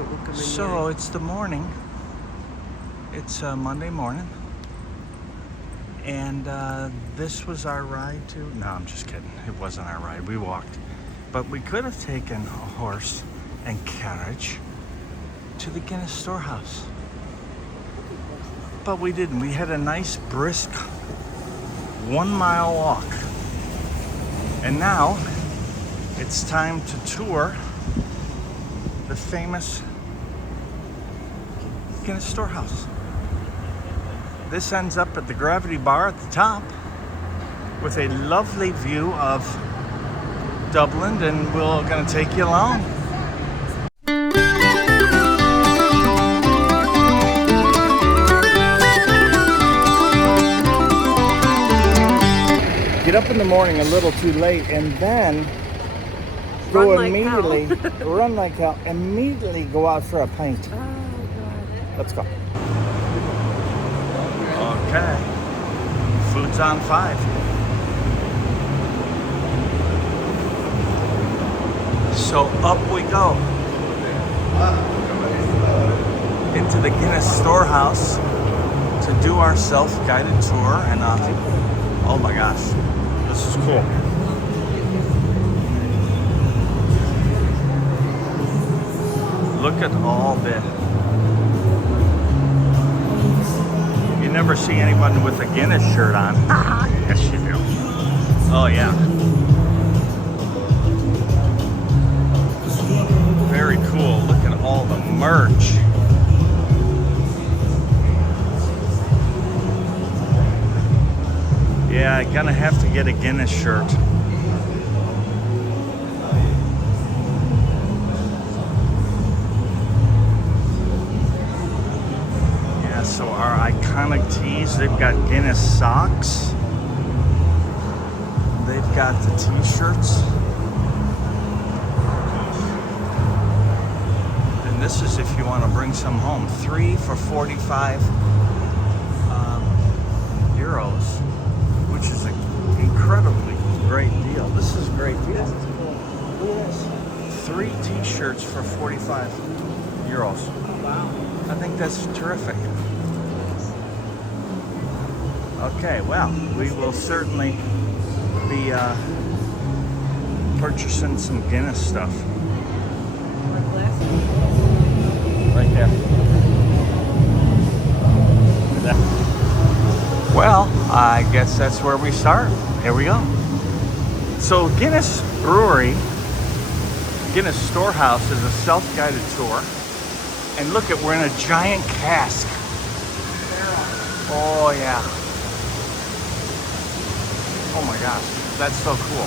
it will come in. So it's the morning. It's Monday morning. And this was our ride to... No, I'm just kidding. It wasn't our ride. We walked. But we could have taken a horse and carriage to the Guinness Storehouse. But we didn't. We had a nice brisk 1 mile walk. And now it's time to tour the famous Guinness Storehouse. This ends up at the Gravity Bar at the top with a lovely view of Dublin, and we're going to take you along. Get up in the morning a little too late and then go immediately, run like hell, immediately go out for a pint. Oh, God. Let's go. Okay. Food's on 5. So up we go into the Guinness Storehouse to do our self-guided tour, and oh my gosh, this is cool. Look at all this. You never see anyone with a Guinness shirt on. Yes, you do. Oh yeah. Very cool. Look at all the merch. Yeah, I'm gonna have to get a Guinness shirt. Yeah, so our iconic tees, they've got Guinness socks. They've got the t-shirts. And this is if you want to bring some home. 3 for 45 euros. Which is an incredibly great deal. This is a great deal. Look at this. 3 t-shirts for 45 euros. Wow. I think that's terrific. Okay, well, we will certainly be purchasing some Guinness stuff. Right there. Well, I guess that's where we start. Here we go. So Guinness Brewery, Guinness Storehouse is a self-guided tour. And look at, we're in a giant cask. Oh yeah. Oh my gosh, that's so cool.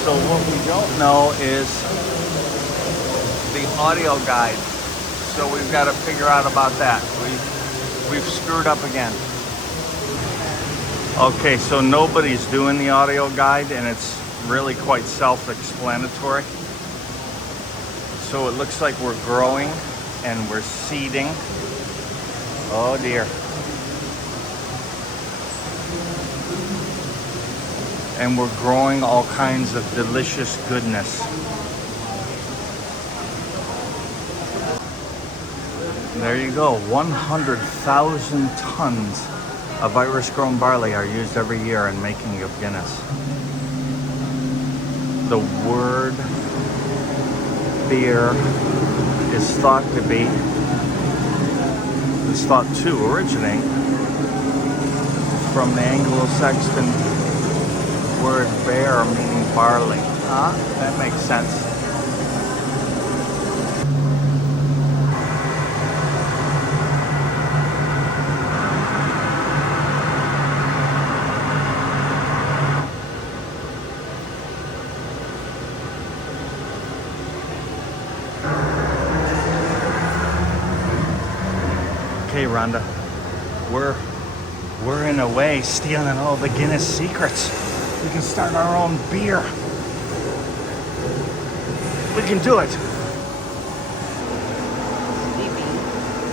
So what we don't know is the audio guide. So we've got to figure out about that. We've screwed up again. Okay, so nobody's doing the audio guide, and it's really quite self-explanatory. So it looks like we're growing and we're seeding. Oh dear. And we're growing all kinds of delicious goodness. There you go. 100,000 tons of Irish-grown barley are used every year in making of Guinness. The word beer is thought to originate from the Anglo-Saxon word bear, meaning barley. That makes sense. Okay, Rhonda, we're in a way stealing all the Guinness secrets. We can start our own beer. We can do it.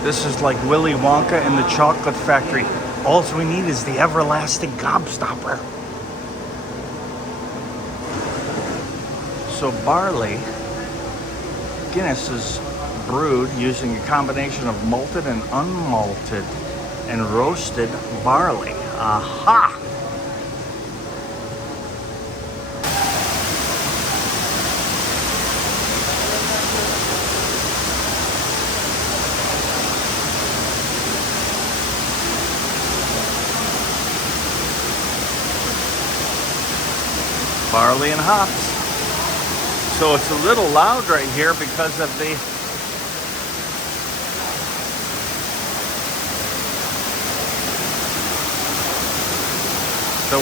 This is like Willy Wonka in the chocolate factory. All we need is the everlasting gobstopper. So barley, Guinness is brewed using a combination of malted and unmalted and roasted barley. Aha! Barley and hops. So it's a little loud right here because of the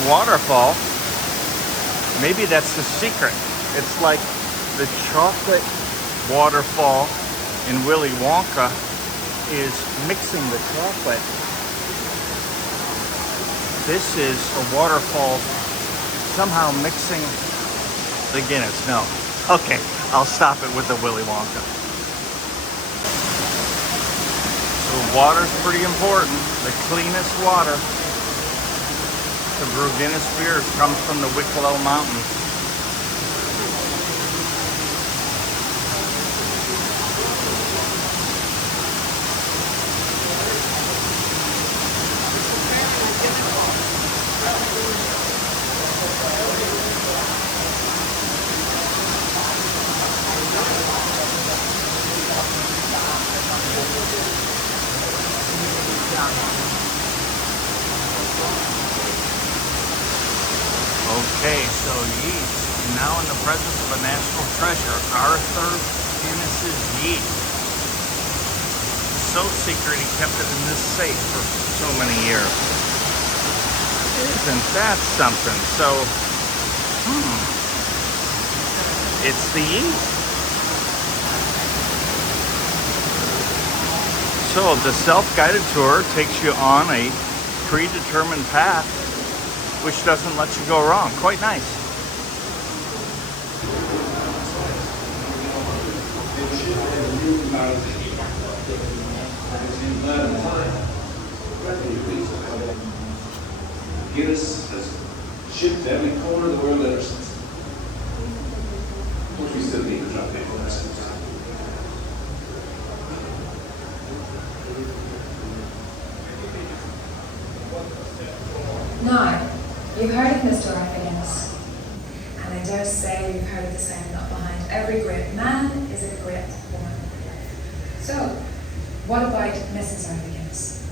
waterfall. Maybe that's the secret. It's like the chocolate waterfall in Willy Wonka is mixing the chocolate. This is a waterfall somehow mixing the Guinness. No. Okay, I'll stop it with the Willy Wonka. So water's pretty important. The cleanest water to brew Guinness beers comes from the Wicklow Mountains. Okay, so yeast, now in the presence of a national treasure, Arthur Guinness's yeast. So secret he kept it in this safe for so many years. Isn't that something? So, it's the yeast. So the self-guided tour takes you on a predetermined path which doesn't let you go wrong. Quite nice. Guinness has shipped to every corner of the world ever since. But we still need to drop in for that sometime. Now, you've heard of Mr. Arthur Guinness, and I dare say you've heard of the saying that behind every great man is a great woman. So, what about Mrs. Arthur Guinness?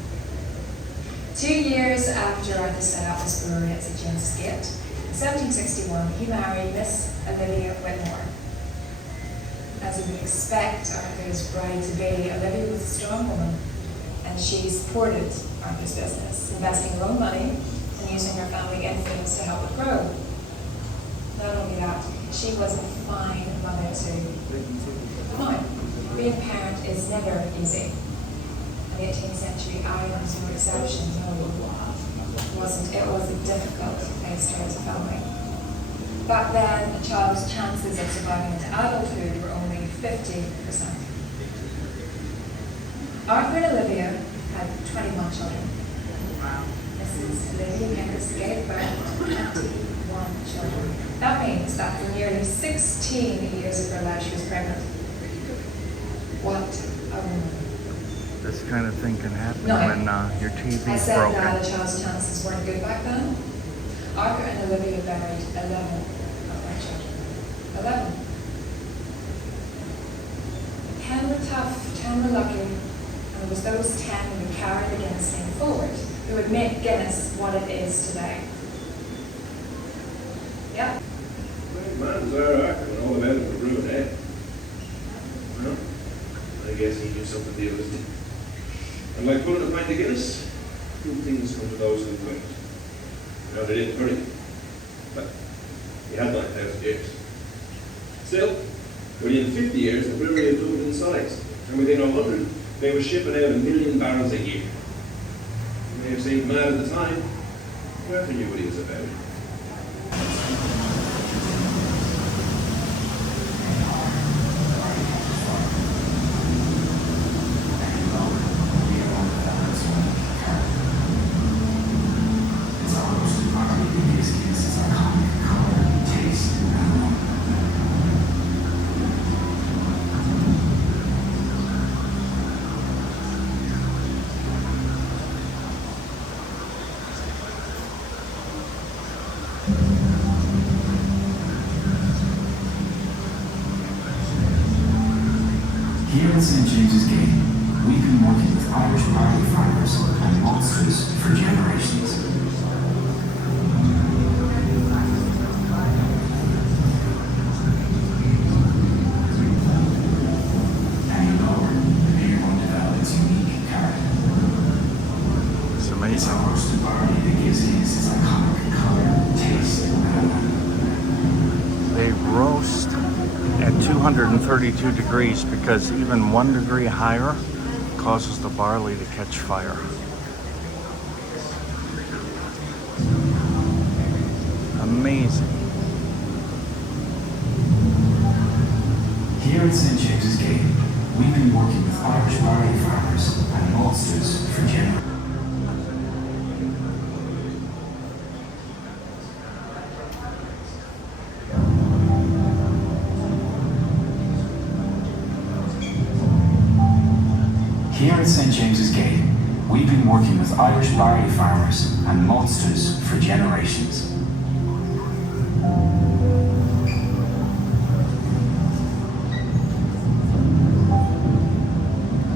2 years after Arthur set up his brewery at St James's Gate, in 1761 he married Miss Olivia Whitmore. As you would expect Arthur's bride to be, Olivia was a strong woman, and she supported Arthur's business, investing her own money and using her family influence to help it grow. Not only that, she was a fine mother too. Now, being a parent is never easy. In the 18th century, Ireland was no exception. No, it wasn't. It was a difficult place to raise a family. Back then, a child's chances of surviving into adulthood were only 50%. Arthur and Olivia had 21 children. Wow. Mrs. Olivia Guinness gave birth to 21 children. That means that for nearly 16 years of her life she was pregnant. What a woman. This kind of thing can happen No. when your TV's I said broken. that a child's chances weren't good back then. Arthur and Olivia buried 11 of their children. 11. 10 were tough, 10 were lucky, and it was those 10 who would carry the Guinness name forward, who would make Guinness what it is today. Yeah. Man's our Arthur when all the men were brewing, eh? Well, I guess he knew something deal, isn't he? And like pulling a pint of Guinness, good things come to those who wait. Now they didn't hurry. But he had 9,000 years. Still, within 50 years, the brewery had doubled in size. And within 100, they were shipping out 1 million barrels a year. He may have seemed mad at the time, but Arthur knew what he was about. at St. James's Gate, we've been working with Irish barley farmers and maltsters for generations. Any lower, the beer won't develop its unique character. It's It's amazing. our roasted barley that gives Guinness its iconic colour, taste, and aroma. They roast at 232 degrees because even 1 degree higher causes the barley to catch fire. Amazing. Here at St. James's Gate, we've been working with Irish barley farmers and maltsters for generations. Here at St. James's Gate, we've been working with Irish barley farmers and maltsters for generations.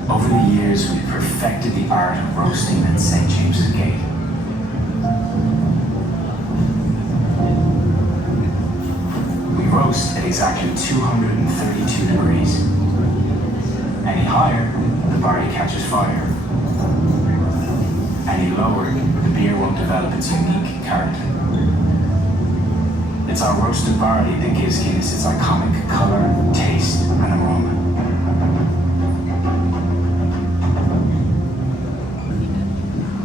Over the years, we've perfected the art of roasting at St. James's Gate. We roast at exactly 232 degrees. Any higher, the barley catches fire. Any lower, the beer won't develop its unique character. It's our roasted barley that gives Guinness its iconic colour, taste, and aroma.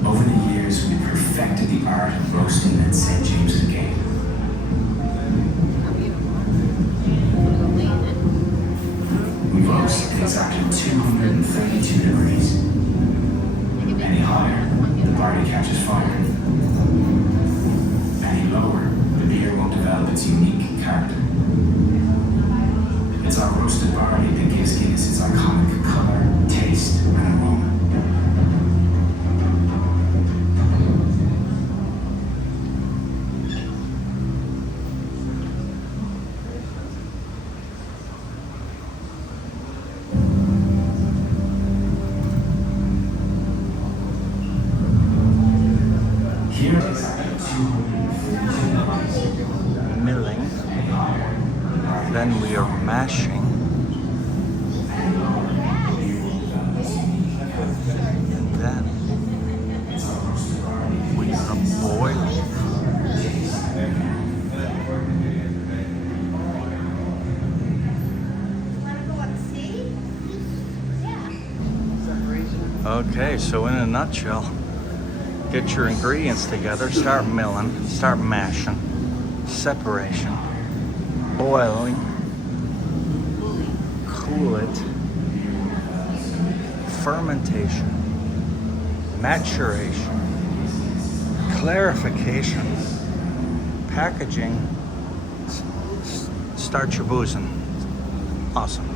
Over the years, we perfected the art of roasting at St. James's Gate. We roast at exactly 232 degrees. Any higher, the barley catches fire. Any lower, the beer won't develop its unique character. It's our roasted barley that gives Guinness its iconic colour, taste, and aroma. Here is exactly 232 degrees. Milling. Any higher, the barley Then we are mashing. And then we are boiling. Okay, so in a nutshell, get your ingredients together, start milling, start mashing, separation, boiling, cool it, fermentation, maturation, clarification, packaging, start your boozing. Awesome.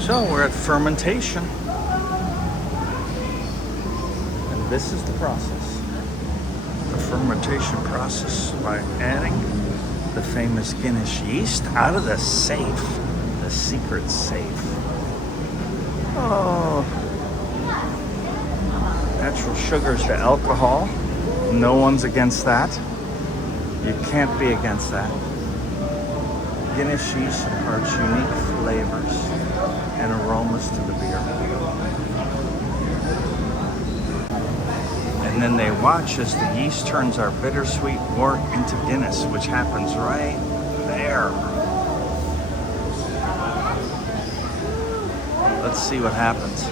So we're at fermentation. And this is the process. The fermentation process by adding the famous Guinness yeast out of the safe. The secret safe. Oh. Natural sugars to alcohol. No one's against that. You can't be against that. Guinness yeast imparts unique flavors and aromas to the beer. And then they watch as the yeast turns our bittersweet wort into Guinness, which happens right there. Let's see what happens.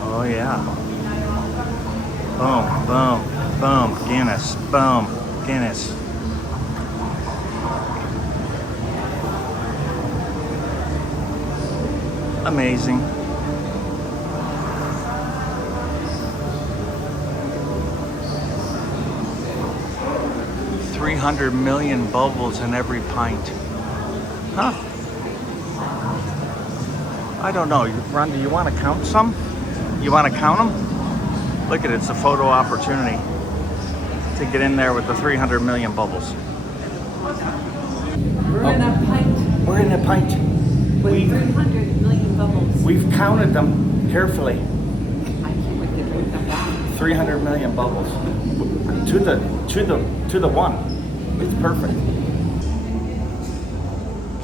Oh yeah. Boom, boom, boom, Guinness, boom, Guinness. Amazing. $300 million bubbles in every pint. Huh? I don't know. Rhonda, you want to count some? You want to count them? Look at it. It's a photo opportunity to get in there with the 300 million bubbles. We're in a pint We're in a pint. with We, 300 million bubbles. we've counted them carefully. I can't wait to drink them down. 300 million bubbles. To the one. It's perfect.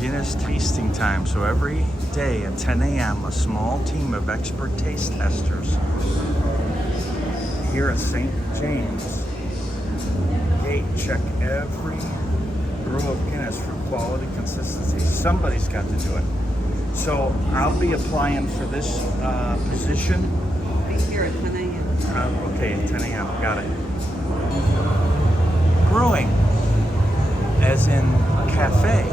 Guinness tasting time. So every day at 10 a.m., a small team of expert taste testers here at St. James Gate check every brew of Guinness for quality consistency. Somebody's got to do it. So I'll be applying for this position. Be here at 10 a.m. Okay, 10 a.m. Got it. Brewing, as in cafe.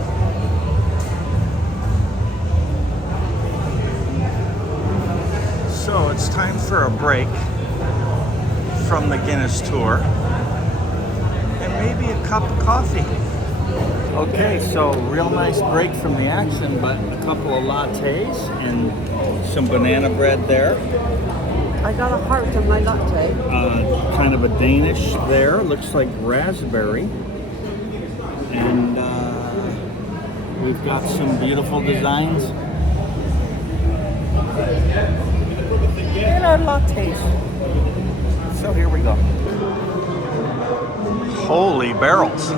So it's time for a break from the Guinness tour and maybe a cup of coffee. Okay, so real nice break from the action, but a couple of lattes and some banana bread there. I got a heart on my latte. Kind of a Danish there, looks like raspberry. And we've got some beautiful designs. And our lattes. So here we go. Holy barrels.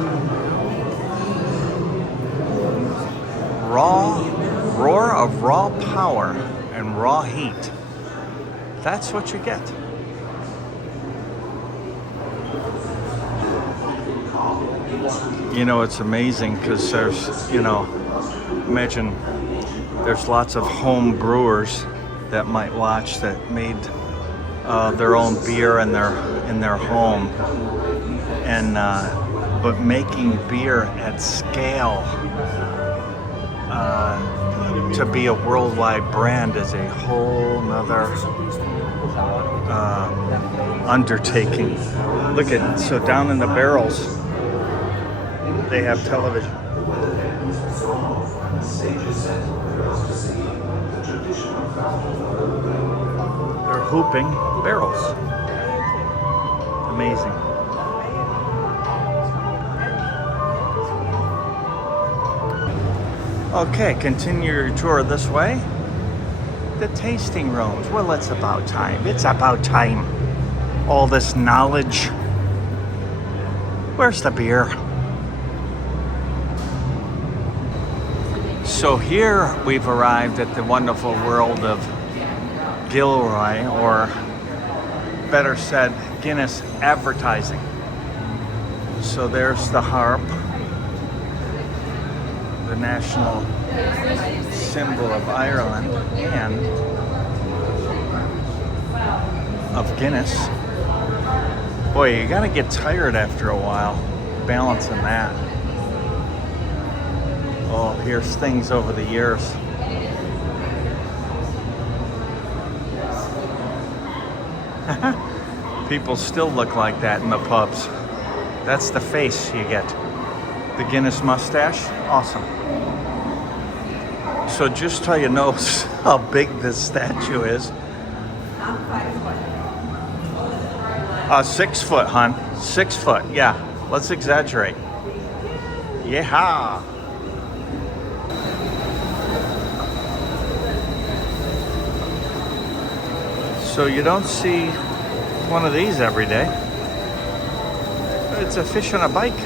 Roar of raw power and raw heat. That's what you get. You know, it's amazing because there's, imagine there's lots of home brewers that might watch that made their own beer in their home, and but making beer at scale to be a worldwide brand is a whole nother undertaking. Look at, so down in the barrels they have television. They're hooping barrels. Amazing. Okay, continue your tour this way. The tasting rooms. Well, it's about time. It's about time. All this knowledge. Where's the beer? So here we've arrived at the wonderful world of Gilroy, or better said, Guinness advertising. So there's the harp, the national symbol of Ireland and of Guinness. Boy, you gotta get tired after a while balancing that. Oh, here's things over the years. People still look like that in the pubs. That's the face you get. The Guinness mustache, awesome. So just so you know how big this statue is. I'm 5 foot. 6 foot, hon. 6 foot, yeah. Let's exaggerate. Yeah. So you don't see one of these every day. It's a fish on a bike.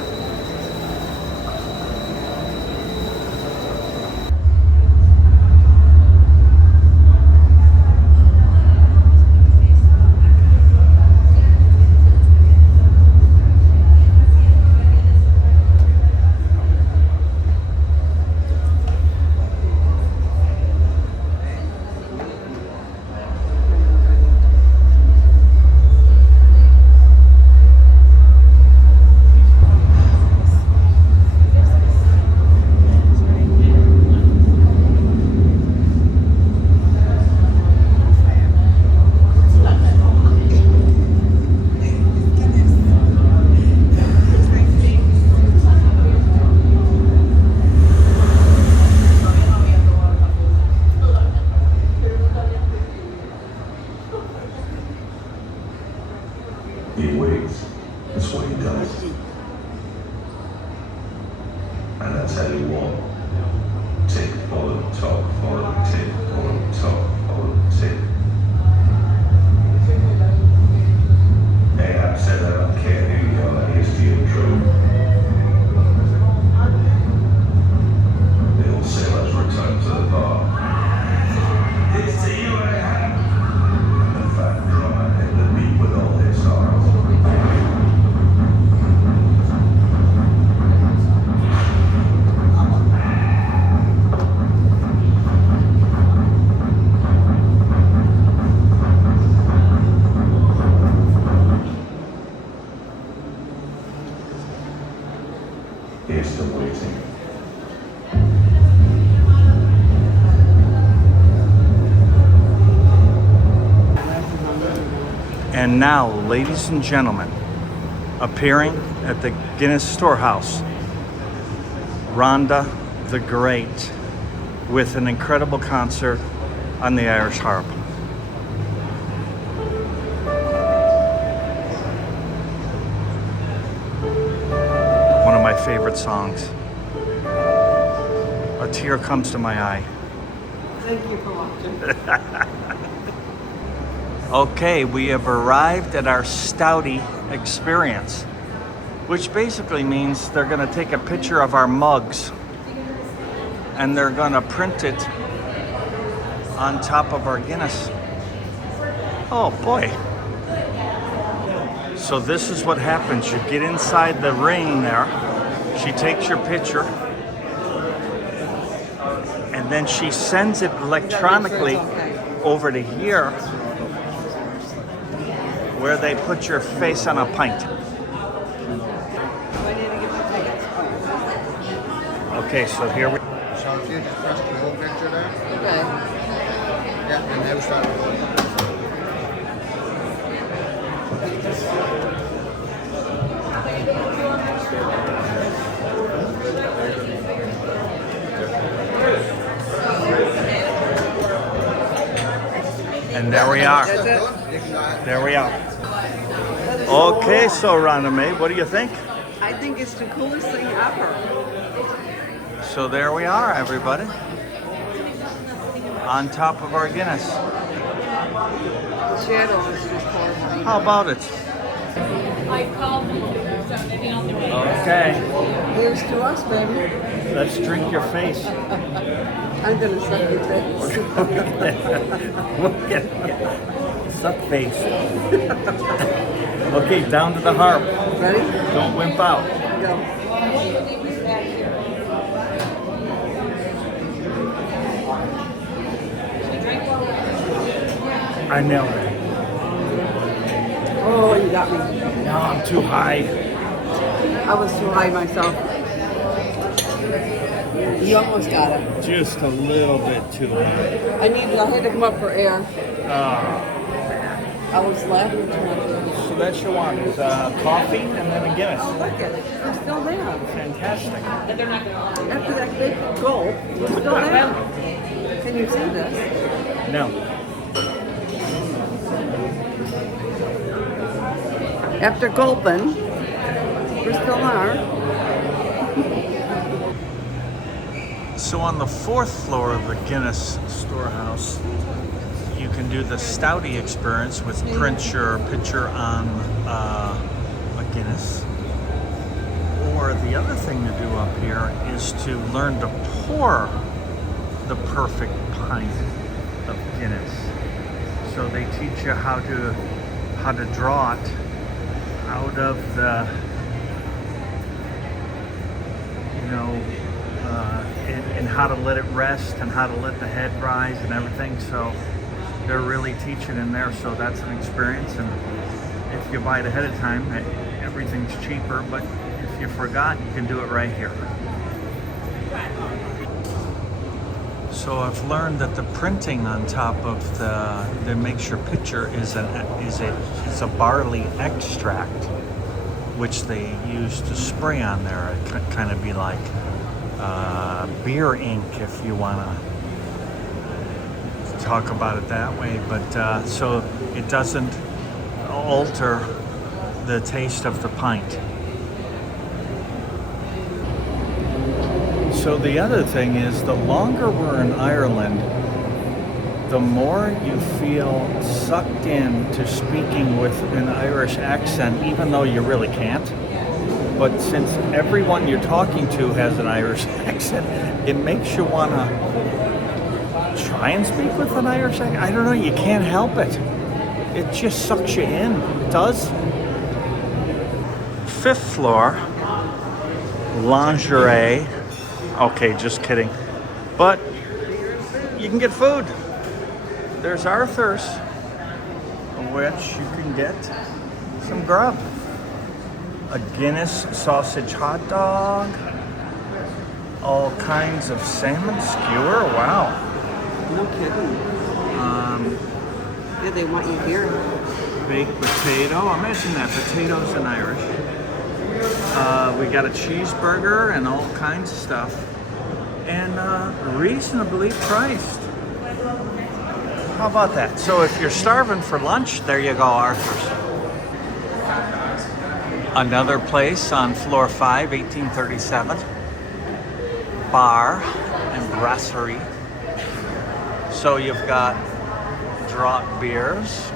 He waits. That's what he does. And I tell you what, tick, follow, top, follow, tick, follow, top, follow, tick. Ahab said I don't care who you are, here's to your drum. They all say let's return to the bar. Here's to you, Ahab. The fat drummer hit the beat with all his heart. Here's to waiting. And now, ladies and gentlemen, appearing at the Guinness Storehouse, Rhonda the Great, with an incredible concert on the Irish harp. One of my favorite songs. A tear comes to my eye. Thank you for watching. Okay, we have arrived at our Stouty experience, which basically means they're going to take a picture of our mugs and they're going to print it on top of our Guinness. Oh boy. So this is what happens. You get inside the ring there. She takes your picture and then she sends it electronically over to here, where they put your face on a pint. Okay, so here we... So if you just press the whole picture there, Okay. yeah, and now start rolling. And there we are. There we are. Okay, so Rhonda May, what do you think? I think it's the coolest thing ever. So there we are, everybody. On top of our Guinness. The shadow is just horrifying. How about it? Okay, Here's to us, baby. let's drink your face. I'm gonna suck your face. Suck face. Okay, down to the harp. Ready? Don't wimp out. Go. I nailed it. Oh, you got me. No, I'm too high. I was too high myself. You almost got it. Just a little bit too high. I had to come up for air. Oh. I was laughing too much. So that's your one. Is coffee and then a Guinness. Oh, look at it. They're still there. Fantastic. After that big gulp, we're still there. Can you see this? No. After gulping, we're still there. So on the fourth floor of the Guinness Storehouse, you can do the Stouty experience, which prints your picture on a Guinness. Or the other thing to do up here is to learn to pour the perfect pint of Guinness. So they teach you how to draw it out of the, and how to let it rest and how to let the head rise and everything. So they're really teaching in there. So that's an experience. And if you buy it ahead of time, everything's cheaper. But if you forgot, you can do it right here. So I've learned that the printing on top of that makes your picture is a barley extract, which they use to spray on there. It could kind of be like beer ink, if you want to talk about it that way. But so it doesn't alter the taste of the pint. So the other thing is, the longer we're in Ireland, the more you feel sucked in to speaking with an Irish accent, even though you really can't. But since everyone you're talking to has an Irish accent, it makes you want to try and speak with an Irish accent. I don't know, you can't help it. It just sucks you in. It does. 5th floor, lingerie. Okay, just kidding. But you can get food. There's Arthur's, which you can get some grub. A Guinness sausage hot dog. All kinds of salmon skewer. Wow. No kidding. Yeah, they want you here. Baked potato. Imagine that. Potatoes in Irish. We got a cheeseburger and all kinds of stuff. And reasonably priced. How about that? So if you're starving for lunch, there you go, Arthur's. Another place on floor 5, 1837. Bar and brasserie. So you've got draught beers.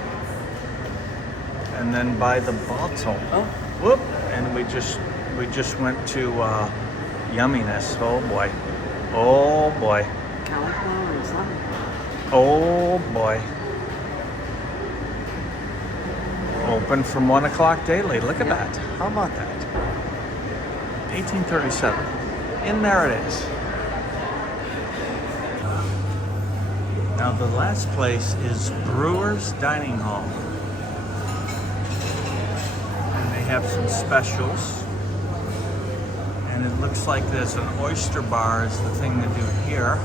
And then by the bottle. Oh, whoop! And we just went to yumminess. Oh boy. Oh boy. Cauliflower and something. Oh boy. Open from 1 o'clock daily. Look at that. How about that? 1837. And there it is. Now the last place is Brewer's Dining Hall. And they have some specials. And it looks like there's an oyster bar is the thing to do here.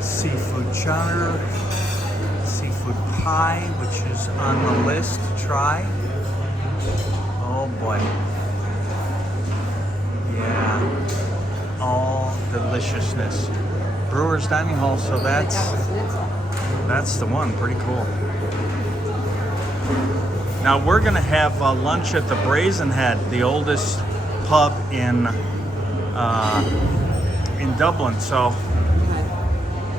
Seafood chowder, seafood pie, which is on the list to try. Oh boy. Yeah, all deliciousness. Brewer's Dining Hall, so that's the one, pretty cool. Now we're gonna have lunch at the Brazen Head, the oldest pub in Dublin, so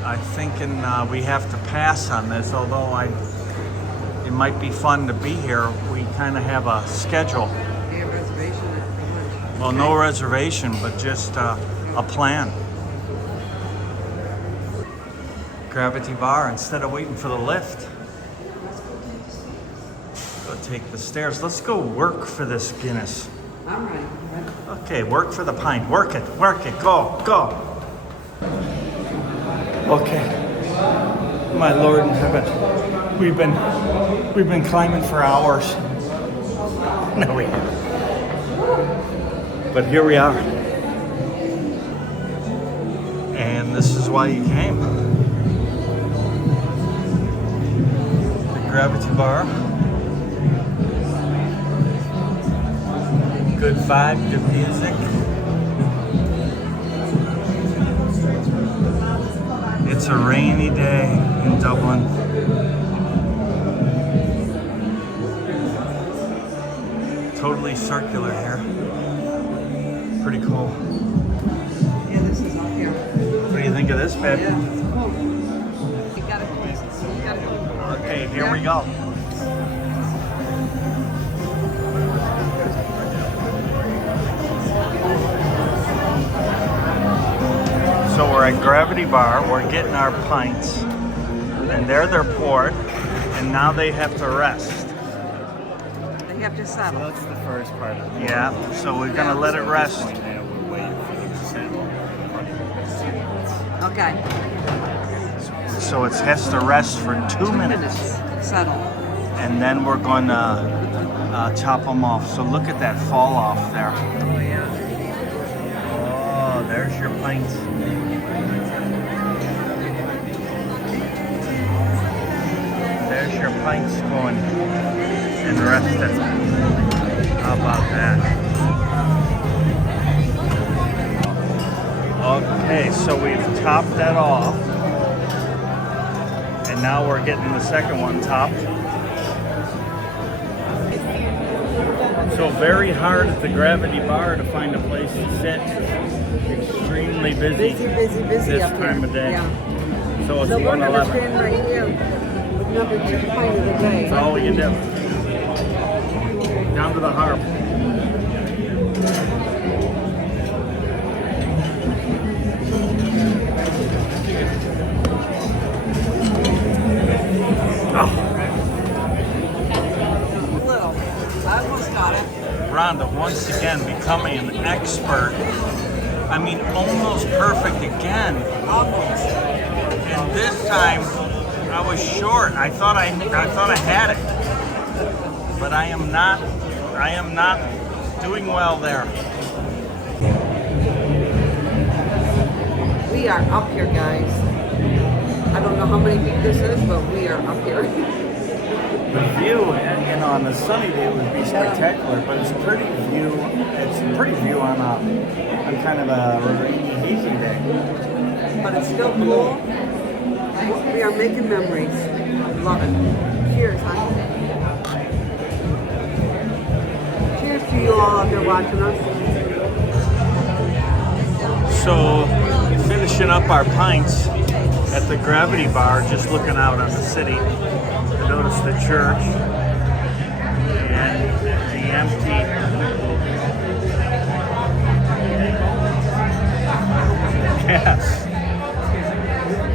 I'm thinking we have to pass on this, although it might be fun to be here. We kind of have a schedule. They have reservation for lunch. Well, no reservation, but just a plan. Gravity bar instead of waiting for the lift. Go take the stairs. Let's go work for this Guinness. I'm ready. Okay, work for the pint. Work it, go, go. Okay, my Lord in heaven, we've been climbing for hours. No, we haven't. But here we are, and this is why you came. The Gravity Bar. Good vibe, good music. It's a rainy day in Dublin. Totally circular here. Pretty cool. Yeah, this is up here. What do you think of this, babe? Yeah, it's cool. You gotta go. Okay, here we go. So we're at Gravity Bar, we're getting our pints, and they're poured, and now they have to rest. They have to settle. That's the first part of it. Yeah, so we're gonna let it rest. Now we're waiting for them to settle. Okay. So it has to rest for 2 minutes, Settle. and then we're gonna chop them off. So look at that fall off there. Oh, yeah. Oh, there's your pints. There's your pints going and resting. How about that? Okay, so we've topped that off. And now we're getting the second one topped. So very hard at the Gravity Bar to find a place to sit. Extremely busy. Busy this up time here. of day. Yeah. So it's So we're gonna 1:11. stand right here with number 2 pint of the day. That's all we can do. Down to the harp. Little. I almost got it. Rhonda once again becoming an expert. I mean, almost perfect again. Almost. And this time, I was short. I thought I had it, but I am not. I am not doing well there. We are up here, guys. I don't know how many feet this is, but we are up here. The view, and on a sunny day, it would be spectacular. But it's a pretty view. It's a pretty view on kind of a rainy, hazy day. But it's still cool. We are making memories. Love it. Cheers, honey. Cheers to you all out there watching us. So, finishing up our pints at the Gravity Bar, just looking out on the city. I noticed the church and the empty. Yes.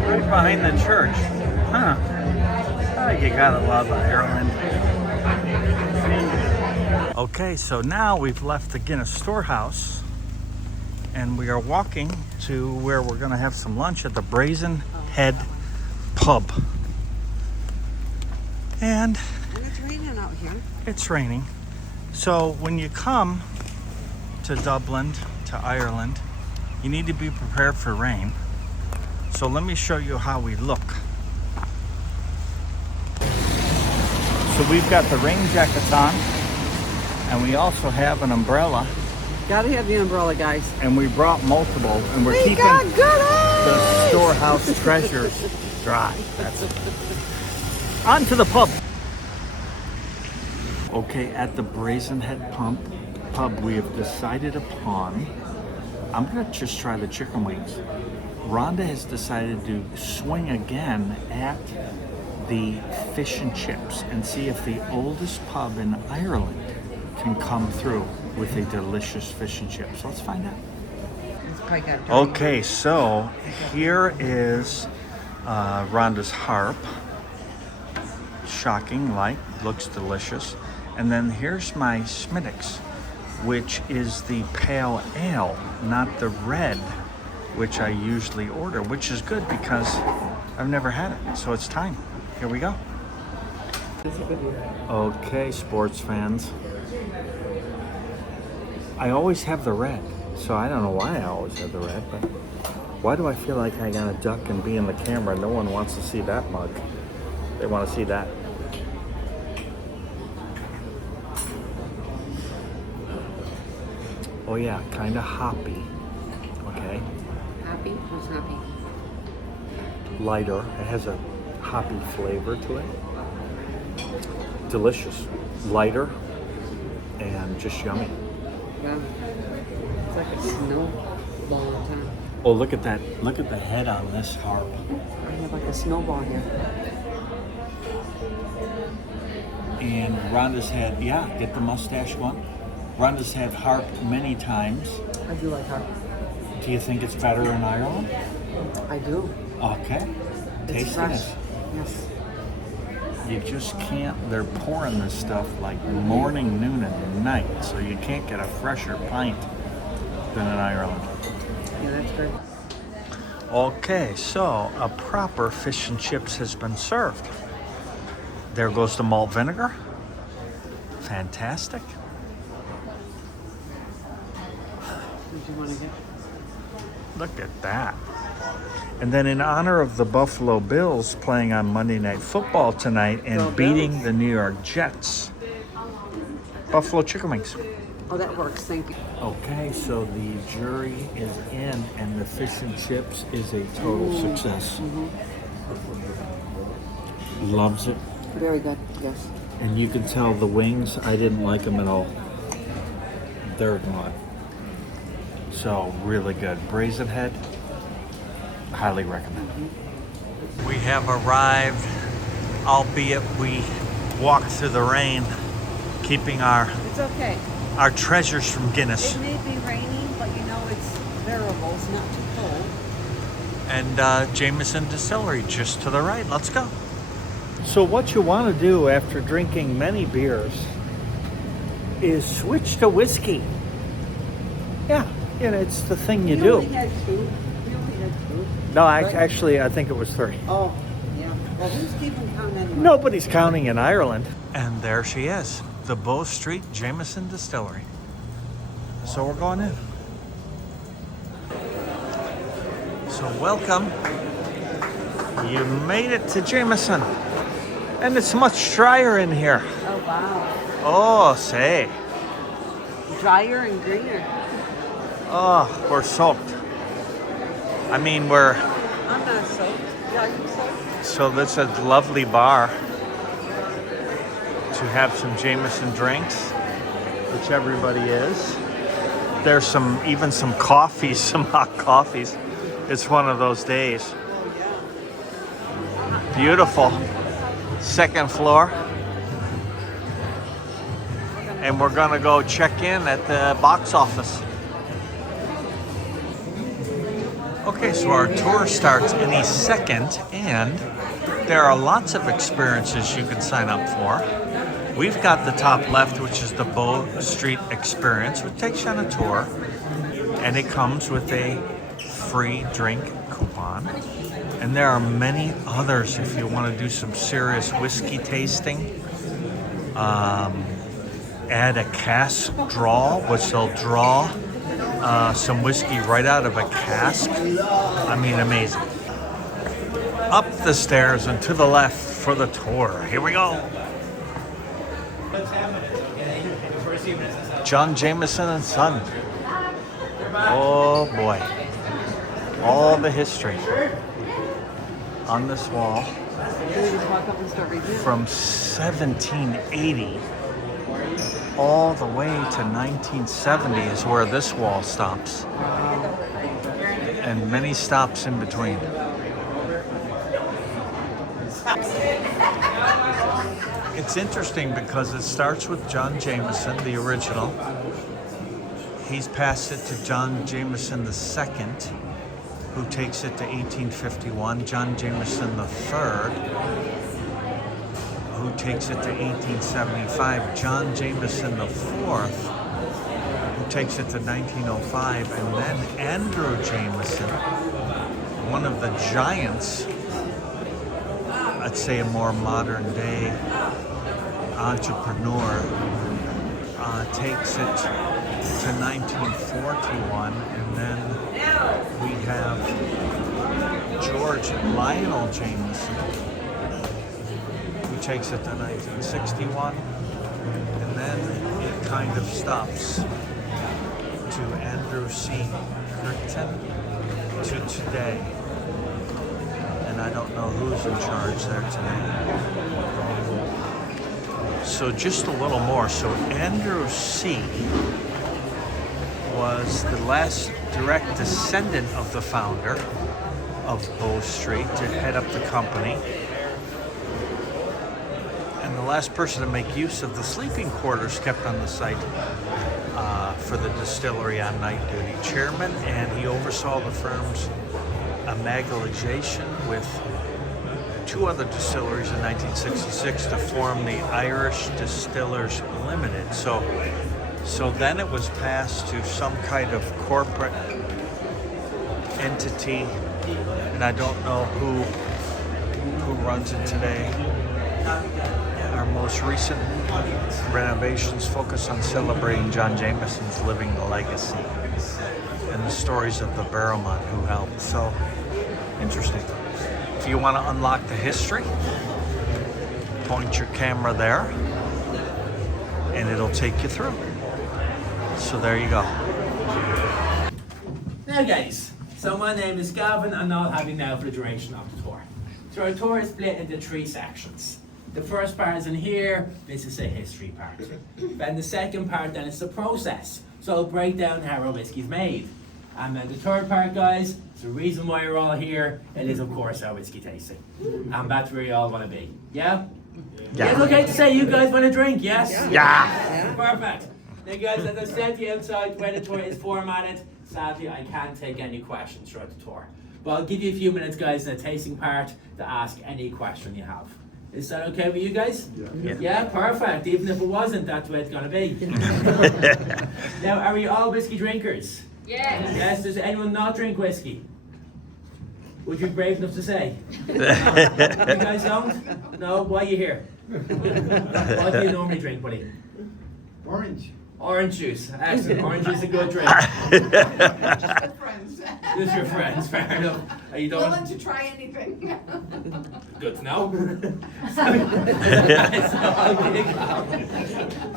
Right behind the church. Huh. Oh, you gotta love Ireland. Okay, so now we've left the Guinness Storehouse and we are walking to where we're gonna have some lunch at the Brazen Head pub. And it's raining out here. it's raining. So when you come to Dublin, to Ireland, you need to be prepared for rain. So let me show you how we look. So we've got the rain jackets on, and we also have an umbrella, Gotta have the umbrella, guys. and we brought multiple, and we're We keeping got good the eyes! storehouse treasures dry. That's it. On to the pub. Okay, at the Brazen Head pub, we have decided upon, I'm gonna just try the chicken wings. Rhonda has decided to swing again at the fish and chips and see if the oldest pub in Ireland can come through with a delicious fish and chips. Let's find out. It's probably got dirty. Okay, so here is Rhonda's harp. Shocking light, looks delicious. And then here's my Smittix, which is the pale ale, not the red, which I usually order, which is good because I've never had it. So it's time. Here we go. Okay, sports fans. I always have the red, so I don't know why I always have the red, but why do I feel like I gotta duck and be in the camera? No one wants to see that mug. They want to see that. Oh yeah, kind of hoppy. Okay, Happy? Who's happy? lighter. It has a hoppy flavor to it. Delicious, lighter, and just yummy. Yeah. It's like a snowball on top. Oh, look at that! Look at the head on this harp. I have like a snowball here. And Rhonda's had, yeah, get the mustache one. Rhonda's had harp many times. I do like harp. Do you think it's better in Ireland? I do. Okay. It's Tasting fresh. it. Yes. You just can't, they're pouring this stuff like morning, noon, and night, so you can't get a fresher pint than in Ireland. Yeah, that's good. Okay, so a proper fish and chips has been served. There goes the malt vinegar. Fantastic. What do you want to get? Look at that. And then in honor of the Buffalo Bills playing on Monday Night Football tonight and Go beating Bills. the New York Jets, Buffalo chicken wings. Oh, that works. Thank you. Okay, so the jury is in and the fish and chips is a total success. Loves it. Very good. Yes. And you can tell the wings, I didn't like them at all. they're gone. So really good. Brazen Head, highly recommend. We have arrived, albeit we walked through the rain, keeping It's okay. our treasures from Guinness. It may be raining, but you know it's bearable. It's not too cold. And Jameson Distillery just to the right. Let's go. So what you want to do after drinking many beers is switch to whiskey. Yeah, it's the thing you We do. only had two. We only had two. No, Right? actually, I think it was 3. Oh, yeah. Well, who's keeping count anyway? Nobody's counting in Ireland. And there she is, the Bow Street Jameson Distillery. So we're going in. So welcome. You made it to Jameson. And it's much drier in here. Oh, wow. Oh, say. Drier and greener. Oh, we're soaked. I mean, we're... I'm not soaked. Yeah, you soaked? So this is a lovely bar to have some Jameson drinks, which everybody is. There's even some coffees, some hot coffees. It's one of those days. Beautiful. 2nd floor. And we're gonna go check in at the box office. Okay, so our tour starts any second, and there are lots of experiences you can sign up for. We've got the top left, which is the Bow Street Experience, which takes you on a tour, and it comes with a free drink coupon. And there are many others if you want to do some serious whiskey tasting. Add a cask draw, which they'll draw some whiskey right out of a cask. I mean, amazing. Up the stairs and to the left for the tour. Here we go. John Jameson and Son. Oh boy. All the history on this wall from 1780 all the way to 1970 is where this wall stops, and many stops in between. It's interesting because it starts with John Jameson, the original. He's passed it to John Jameson II, who takes it to 1851. John Jameson III, who takes it to 1875. John Jameson IV, who takes it to 1905. And then Andrew Jameson, one of the giants, I'd say a more modern day entrepreneur, takes it to 1941, and then we have George Lionel Jameson, who takes it to 1961, and then it kind of stops to Andrew C. Crichton to today. And I don't know who's in charge there today. So just a little more. So Andrew C. was the last direct descendant of the founder of Bow Street to head up the company, and the last person to make use of the sleeping quarters kept on the site for the distillery on night duty. Chairman, and he oversaw the firm's amalgamation with two other distilleries in 1966 to form the Irish Distillers Limited. So then it was passed to some kind of corporate entity, and I don't know who runs it today. Our most recent renovations focus on celebrating John Jameson's living legacy and the stories of the barrowman who helped. So, interesting. If you want to unlock the history, point your camera there, and it'll take you through. So there you go. Now guys, so my name is Gavin and I'll have you now for the duration of the tour. So our tour is split into 3 sections. The first part is in here, this is a history part. Then the second part then is the process, So I'll break down how our whiskey's made. And then the third part, guys, is the reason why you're all here. It is, of course, our whiskey tasting. And that's where you all want to be. Yeah? Yeah. It's okay to say you guys want to drink, yes? Yeah. Perfect. Now, guys, as I said to you outside, the way the tour is formatted, sadly, I can't take any questions throughout the tour. But I'll give you a few minutes, guys, in the tasting part to ask any question you have. Is that okay with you guys? Yeah. Yeah, perfect. Even if it wasn't, that's the way it's going to be. Now, are we all whiskey drinkers? Yes. Yes, does anyone not drink whiskey? Would you be brave enough to say? You guys don't? No? Why are you here? What do you normally drink, buddy? Orange. Orange juice. Excellent. Orange juice is a good drink. Just friends. Just your friends, fair enough. Are you Willing don't? to try anything. Good to know.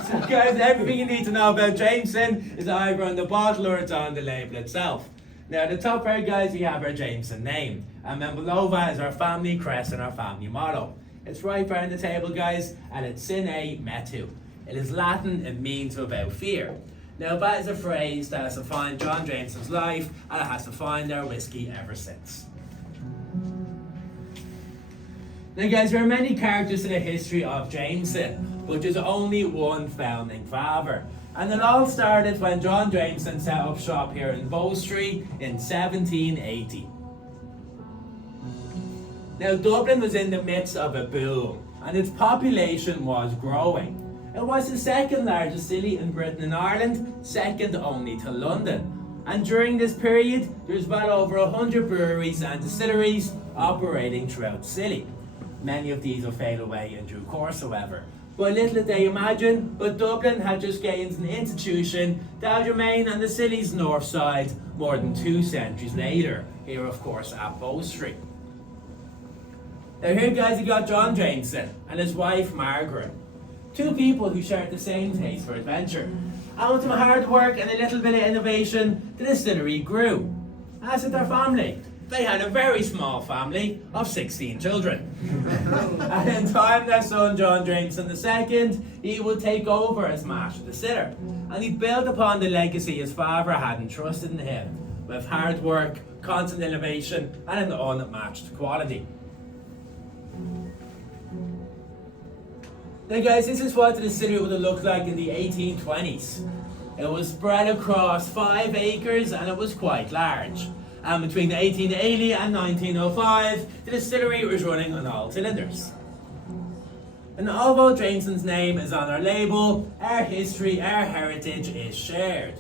So guys, everything you need to know about Jameson is either on the bottle or it's on the label itself. Now, at the top here, guys, we have our Jameson name. And then below that is our family crest and our family motto. It's right there on the table, guys, and it's Sine Metu. It is Latin, it means without fear. Now, that is a phrase that has defined John Jameson's life, and it has defined our whiskey ever since. Now, guys, there are many characters in the history of Jameson, but there's only one founding father. And it all started when John Jameson set up shop here in Bow Street in 1780. Now, Dublin was in the midst of a boom, and its population was growing. It was the second largest city in Britain and Ireland, second only to London. And during this period, there's well over 100 breweries and distilleries operating throughout the city. Many of these will fade away in due course, however. But little did they imagine, but Dublin had just gained an institution that would remain on the city's north side more than 2 centuries later, here of course at Bow Street. Now here, guys, you got John Jameson and his wife Margaret. 2 people who shared the same taste for adventure. And with some hard work and a little bit of innovation, the distillery grew. As did their family. They had a very small family of 16 children. And in time, their son John Jameson II, he would take over as master distiller. And he built upon the legacy his father had entrusted in him, with hard work, constant innovation, and an unmatched quality. Now, guys, this is what the distillery would have looked like in the 1820s. It was spread across 5 acres and it was quite large. And between 1880 and 1905, the distillery was running on all cylinders. And although Jameson's name is on our label, our history, our heritage is shared.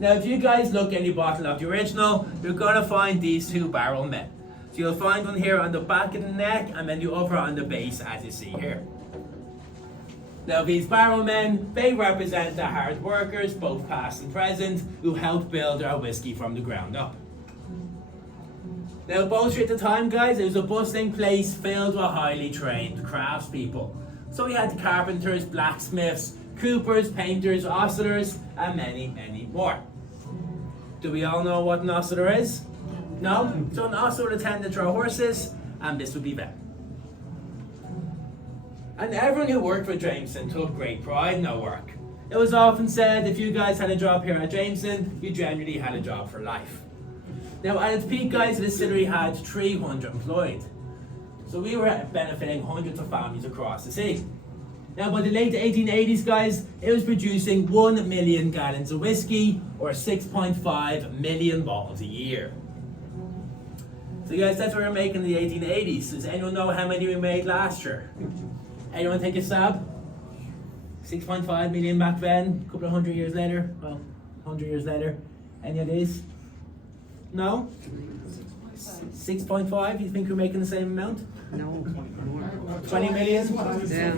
Now, if you guys look in the bottle of the original, you're going to find these 2 barrel men. So you'll find one here on the back of the neck and then the other on the base, as you see here. Now, these barrel men, they represent the hard workers, both past and present, who helped build our whiskey from the ground up. Now, Bow Street at the time, guys, it was a bustling place filled with highly trained craftspeople. So we had the carpenters, blacksmiths, coopers, painters, ostlers, and many, many more. Do we all know what an ostler is? No? So an ostler would attend to our horses, and this would be them. And everyone who worked for Jameson took great pride in their work. It was often said if you guys had a job here at Jameson, you generally had a job for life. Now, at its peak, guys, the distillery had 300 employed. So we were benefiting hundreds of families across the city. Now, by the late 1880s, guys, it was producing 1 million gallons of whiskey, or 6.5 million bottles a year. So, guys, that's what we were making in the 1880s. Does anyone know how many we made last year? Anyone take a stab? 6.5 million back then, a couple of 100 years later. Well, 100 years later. Any of these? No? 6.5? You think we're making the same amount? No, more. 20 million? Yeah.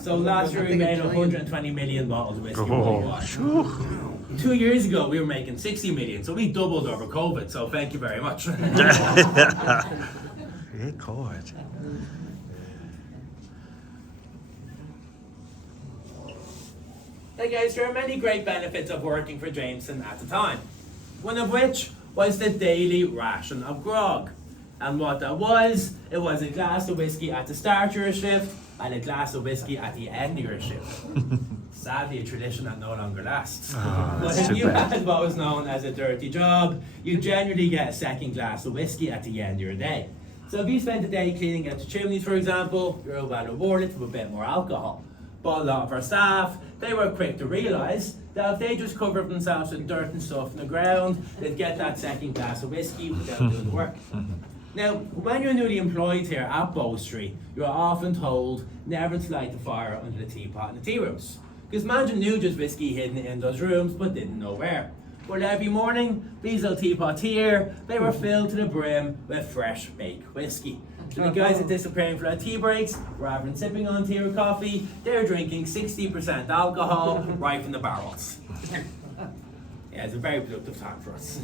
So last year we made 120 million bottles of whiskey worldwide. 2 years ago we were making 60 million, so we doubled over COVID, so thank you very much. Record. Hey guys, there are many great benefits of working for Jameson at the time. One of which was the daily ration of grog. And what that was, it was a glass of whiskey at the start of your shift, and a glass of whiskey at the end of your shift. Sadly, a tradition that no longer lasts. Oh, But that's if too you bad. had what was known as a dirty job, you generally get a second glass of whiskey at the end of your day. So if you spent a day cleaning out the chimneys, for example, you're well rewarded with a bit more alcohol. But a lot of our staff, they were quick to realise that if they just covered themselves in dirt and stuff in the ground, they'd get that second glass of whiskey without doing the work. Now, when you're newly employed here at Bow Street, you're often told never to light the fire under the teapot in the tea rooms. Because imagine knew just whiskey hidden in those rooms, but didn't know where. But every morning, these little teapots here, they were filled to the brim with fresh baked whiskey. So the guys that disappearing for their tea breaks, rather than sipping on tea or coffee, they're drinking 60% alcohol right from the barrels. Yeah, it's a very productive time for us.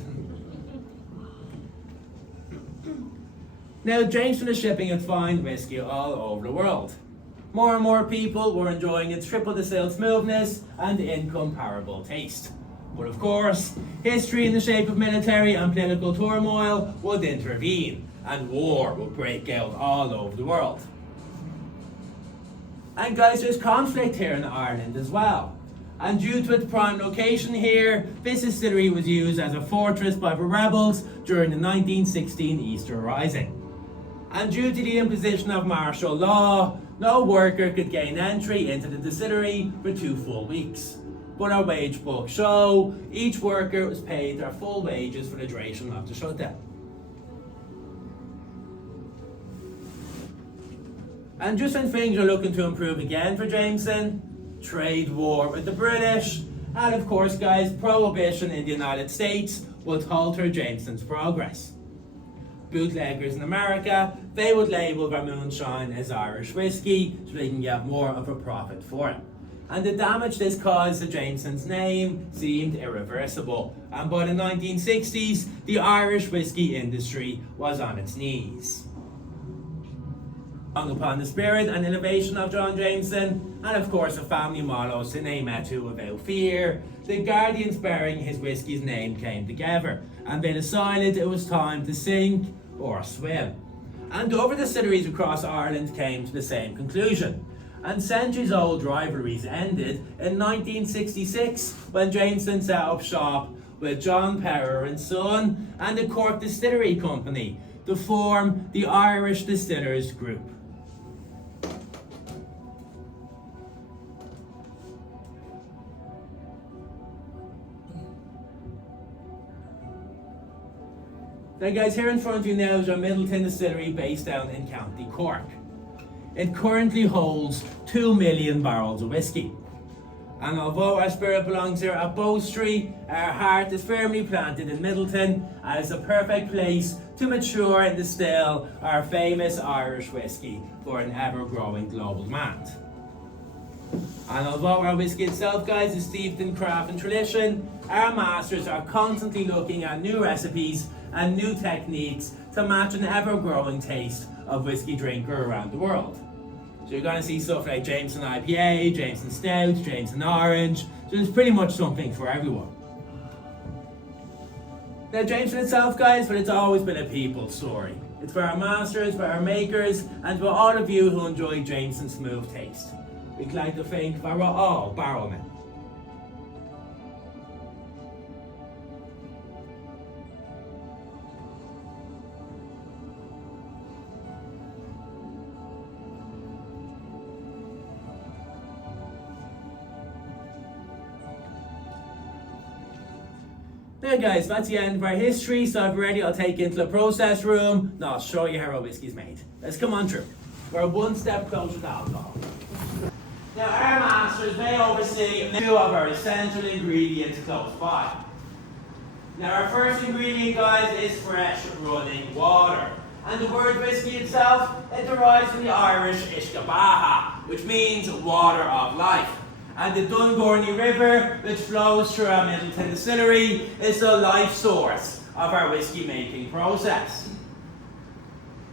Now, Jameson is shipping its fine whiskey all over the world. More and more people were enjoying its triple distilled smoothness and incomparable taste. But of course, history in the shape of military and political turmoil would intervene, and war would break out all over the world. And guys, there's conflict here in Ireland as well. And due to its prime location here, this distillery was used as a fortress by the rebels during the 1916 Easter Rising. And due to the imposition of martial law, no worker could gain entry into the distillery for 2 full weeks. But our wage books show each worker was paid their full wages for the duration of the shutdown. And just when things are looking to improve again for Jameson, trade war with the British, and of course guys, prohibition in the United States would alter Jameson's progress. Bootleggers in America, they would label their moonshine as Irish whiskey so they can get more of a profit for it. And the damage this caused to Jameson's name seemed irreversible. And by the 1960s, the Irish whiskey industry was on its knees. Upon the spirit and innovation of John Jameson, and of course the family motto, Sine Metu without fear, the guardians bearing his whiskey's name came together, and they decided it was time to sink or swim. And other distilleries across Ireland came to the same conclusion. And centuries-old rivalries ended in 1966 when Jameson set up shop with John Power and Son and the Cork Distillery Company to form the Irish Distillers Group. Now guys, here in front of you now is our Middleton Distillery based down in County Cork. It currently holds 2 million barrels of whiskey. And although our spirit belongs here at Bow Street, our heart is firmly planted in Middleton, and it's a perfect place to mature and distill our famous Irish whiskey for an ever-growing global demand. And although our whiskey itself, guys, is steeped in craft and tradition, our masters are constantly looking at new recipes and new techniques to match an ever-growing taste of whiskey drinker around the world. So you're going to see stuff like Jameson IPA, Jameson Stout, Jameson Orange, so there's pretty much something for everyone. Now Jameson itself, guys, but it's always been a people's story. It's for our masters, for our makers, and for all of you who enjoy Jameson's smooth taste. We'd like to thank we're all barrelmen. Now guys, that's the end of our history, so if you're ready, I'll take you into the process room and I'll show you how our whiskey's made. Let's come on through. We're one step closer to alcohol. Now our masters, they oversee 2 of our essential ingredients close by. Now our first ingredient, guys, is fresh running water. And the word whiskey itself, it derives from the Irish Ishkabaha, which means water of life. And the Dungorney River, which flows through our Middleton Distillery, is the life source of our whiskey making process.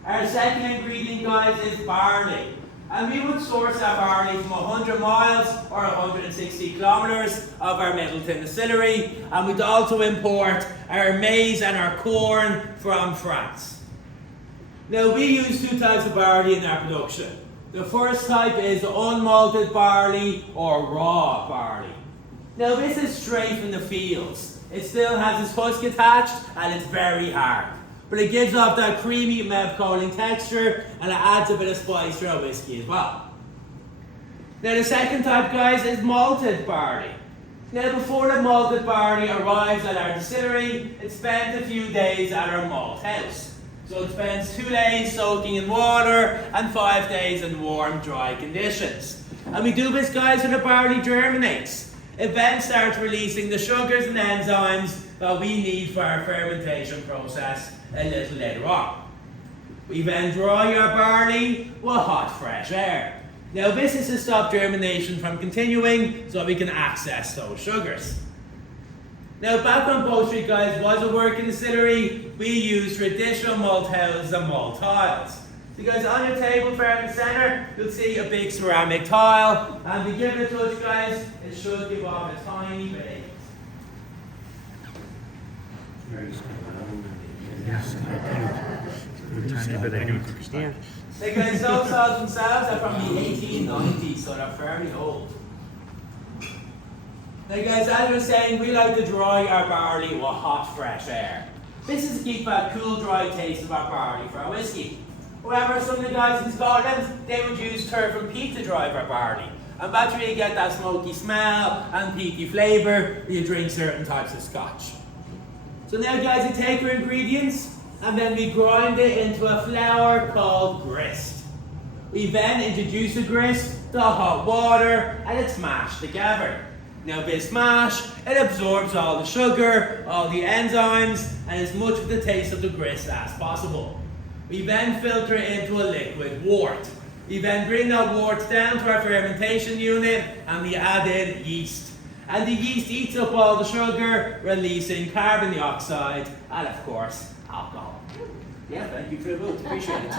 Our second ingredient, guys, is barley. And we would source our barley from 100 miles or 160 kilometres of our Middleton Distillery, and we'd also import our maize and our corn from France. Now we use 2 types of barley in our production. The first type is unmalted barley or raw barley. Now this is straight from the fields. It still has its husk attached and it's very hard. But it gives off that creamy mouth coating texture and it adds a bit of spice to our whiskey as well. Now the second type, guys, is malted barley. Now before the malted barley arrives at our distillery, it spends a few days at our malt house. So it spends 2 days soaking in water and 5 days in warm, dry conditions. And we do this, guys, when the barley germinates. It then starts releasing the sugars and enzymes that we need for our fermentation process a little later on. We then dry our barley with hot, fresh air. Now this is to stop germination from continuing so we can access those sugars. Now back on Bow Street, guys, was a working distillery. We use traditional malt houses and malt tiles. So guys, on your table there in the centre, you'll see a big ceramic tile. And if you give it a touch, guys, it should give off a tiny bit. Yeah. They guys, those tiles themselves are from the 1890s, so they're fairly old. Now guys, as I was saying, we like to dry our barley with hot, fresh air. This is to keep that cool, dry taste of our barley for our whiskey. However, some of the guys in Scotland, they would use turf and peat to dry our barley. And that's where you get that smoky smell and peaty flavour when you drink certain types of scotch. So now guys, we take our ingredients and then we grind it into a flour called grist. We then introduce the grist to hot water and it's mashed together. Now this mash, it absorbs all the sugar, all the enzymes, and as much of the taste of the grist as possible. We then filter it into a liquid wort. We then bring that wort down to our fermentation unit and we add in yeast. And the yeast eats up all the sugar, releasing carbon dioxide and of course, alcohol. Yeah, thank you for the vote, appreciate it.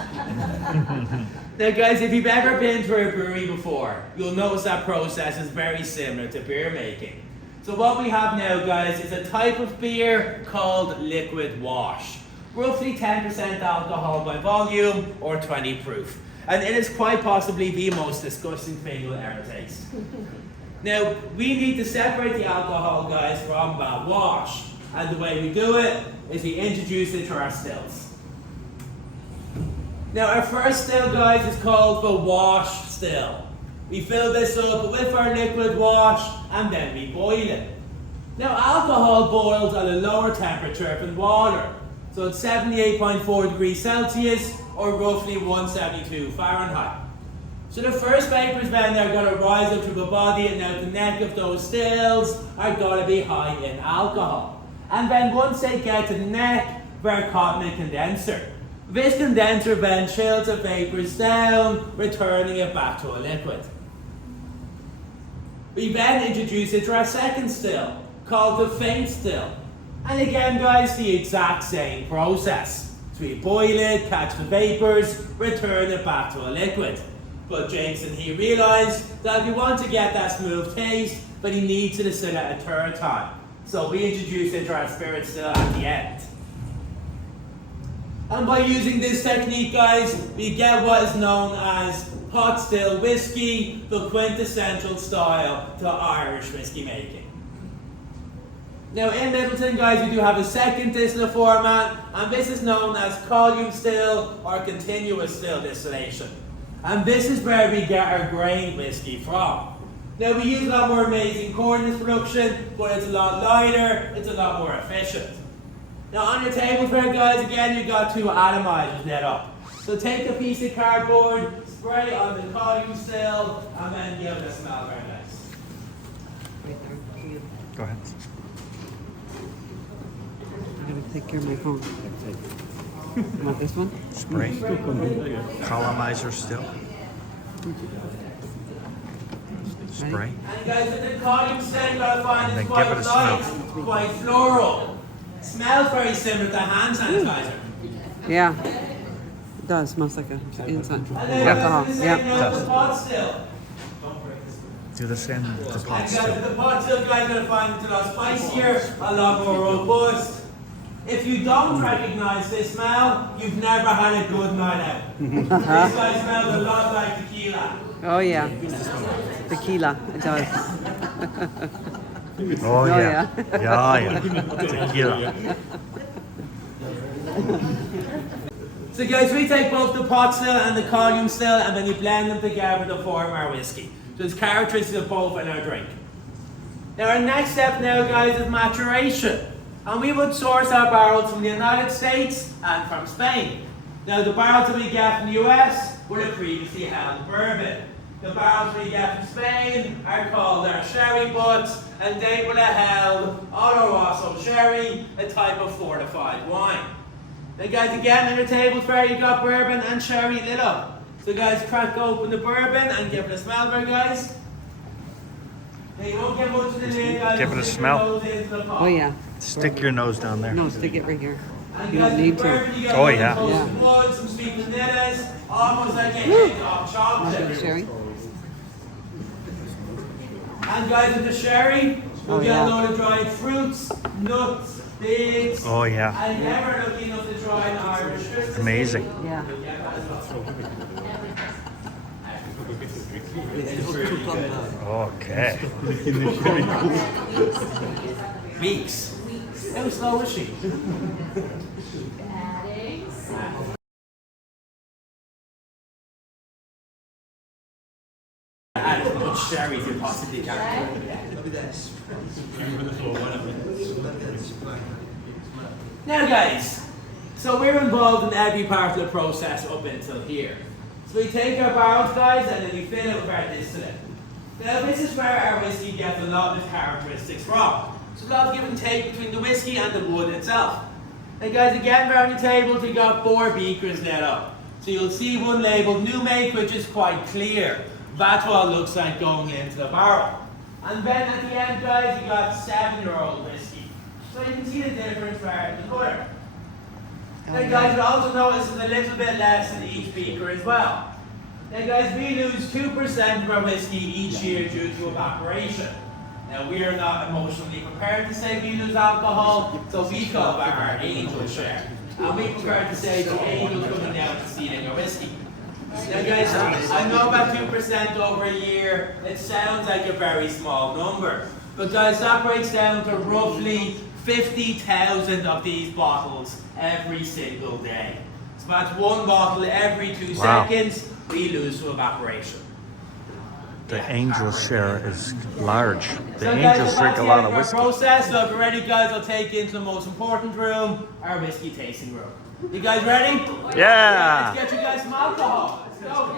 Now guys, if you've ever been to a brewery before, you'll notice that process is very similar to beer making. So what we have now, guys, is a type of beer called liquid wash. Roughly 10% alcohol by volume or 20 proof. And it is quite possibly the most disgusting thing you'll ever taste. Now, we need to separate the alcohol, guys, from that wash. And the way we do it is we introduce it to our stills. Now our first still, guys, is called the wash still. We fill this up with our liquid wash and then we boil it. Now alcohol boils at a lower temperature than water. So it's 78.4 degrees Celsius or roughly 172 Fahrenheit. So the first vapors then are going to rise up through the body and now the neck of those stills are going to be high in alcohol. And then once they get to the neck, they're caught in a condenser. This condenser then chills the vapors down, returning it back to a liquid. We then introduce it to our second still, called the faint still. And again, guys, the exact same process. So we boil it, catch the vapors, return it back to a liquid. But Jameson, he realised that if you want to get that smooth taste, but he needs to distill it a third time. So we introduce it to our spirit still at the end. And by using this technique, guys, we get what is known as pot still whiskey, the quintessential style to Irish whiskey making. Now in Middleton, guys, we do have a second distillate format, and this is known as column still or continuous still distillation. And this is where we get our grain whiskey from. Now we use a lot more amazing corn in this production, but it's a lot lighter, it's a lot more efficient. Now on your tables there, guys, again, you've got two atomizers net up. So take a piece of cardboard, spray on the column still, and then give it a smell very nice. Go ahead. I'm going to take care of my phone. You want this one? Spray. Colonizer still. Spray. And guys, with the column still, you've got to find And it's then give quite it a light, smell. quite floral. It smells very similar to hand sanitizer. Yeah. It does. Smells like an incense. And then Alcohol. it's the Yeah. same note with the pot still. Do the same with the pot And guys, still. with the pot still, guys, are going to find it's a lot spicier, a lot more robust. If you don't recognise this smell, you've never had a good night out. This guy smells a lot like tequila. Oh yeah. Tequila, it does. Oh yeah. yeah. Yeah. Tequila. So guys, we take both the pot still and the column still, and then you blend them together to form our whiskey. So it's characteristics of both in our drink. Now our next step now, guys, is maturation. And we would source our barrels from the United States and from Spain. Now the barrels that we get from the US were the previously held bourbon. The barrels we get from Spain are called our sherry butts, and they would have held Oloroso sherry, a type of fortified wine. Now guys, again, on your tables where you got bourbon and sherry lit up. So guys, crack open the bourbon and give it a smell there, guys. Now you won't get much of the lid, guys. Give it a Stick smell. your nose into the pot. Oh yeah. Stick your nose down there. No, stick it right here. And You guys, don't need the to. bourbon, you get Oh, a yeah. little Yeah. toasted wood, some sweet vanillas, almost like a hint of Want chocolate. sherry? And guys, with the sherry, we'll Oh, get yeah. a load of dried fruits, nuts, dates. Oh yeah. And never lucky enough to try an Irish Christmas. Amazing. Yeah. Okay. Weeks. How slow is she? Add as much sherry as you possibly can. Now guys, so we're involved in every part of the process up until here. So we take our barrels, guys, and then we fill it with our distillate. Now this is where our whiskey gets a lot of its characteristics from. So a lot of give and take between the whiskey and the wood itself. Now guys, again, around the tables we got 4 beakers lit up. So you'll see one labelled new make, which is quite clear. That's what it looks like going into the barrel. And then at the end, guys, you got 7-year-old whiskey. So you can see the difference right in the colour. Now guys, you'll also notice there's a little bit less in each beaker as well. Now guys, we lose 2% of our whiskey each year due to evaporation. Now we are not emotionally prepared to say we lose alcohol, so we call that our angel share. And we prefer to say the angel coming down and stealing our whiskey. Now guys, I know about 2% over a year, it sounds like a very small number. But guys, that breaks down to roughly 50,000 of these bottles every single day. So that's one bottle every 2 Wow. seconds we lose to evaporation. The angels share is large. The So guys, angels so drink that's a the lot end of our whiskey. process. So if you're ready, guys, I'll take you into the most important room, our whiskey tasting room. You guys ready? Yeah. Let's get you guys some alcohol. Let's go.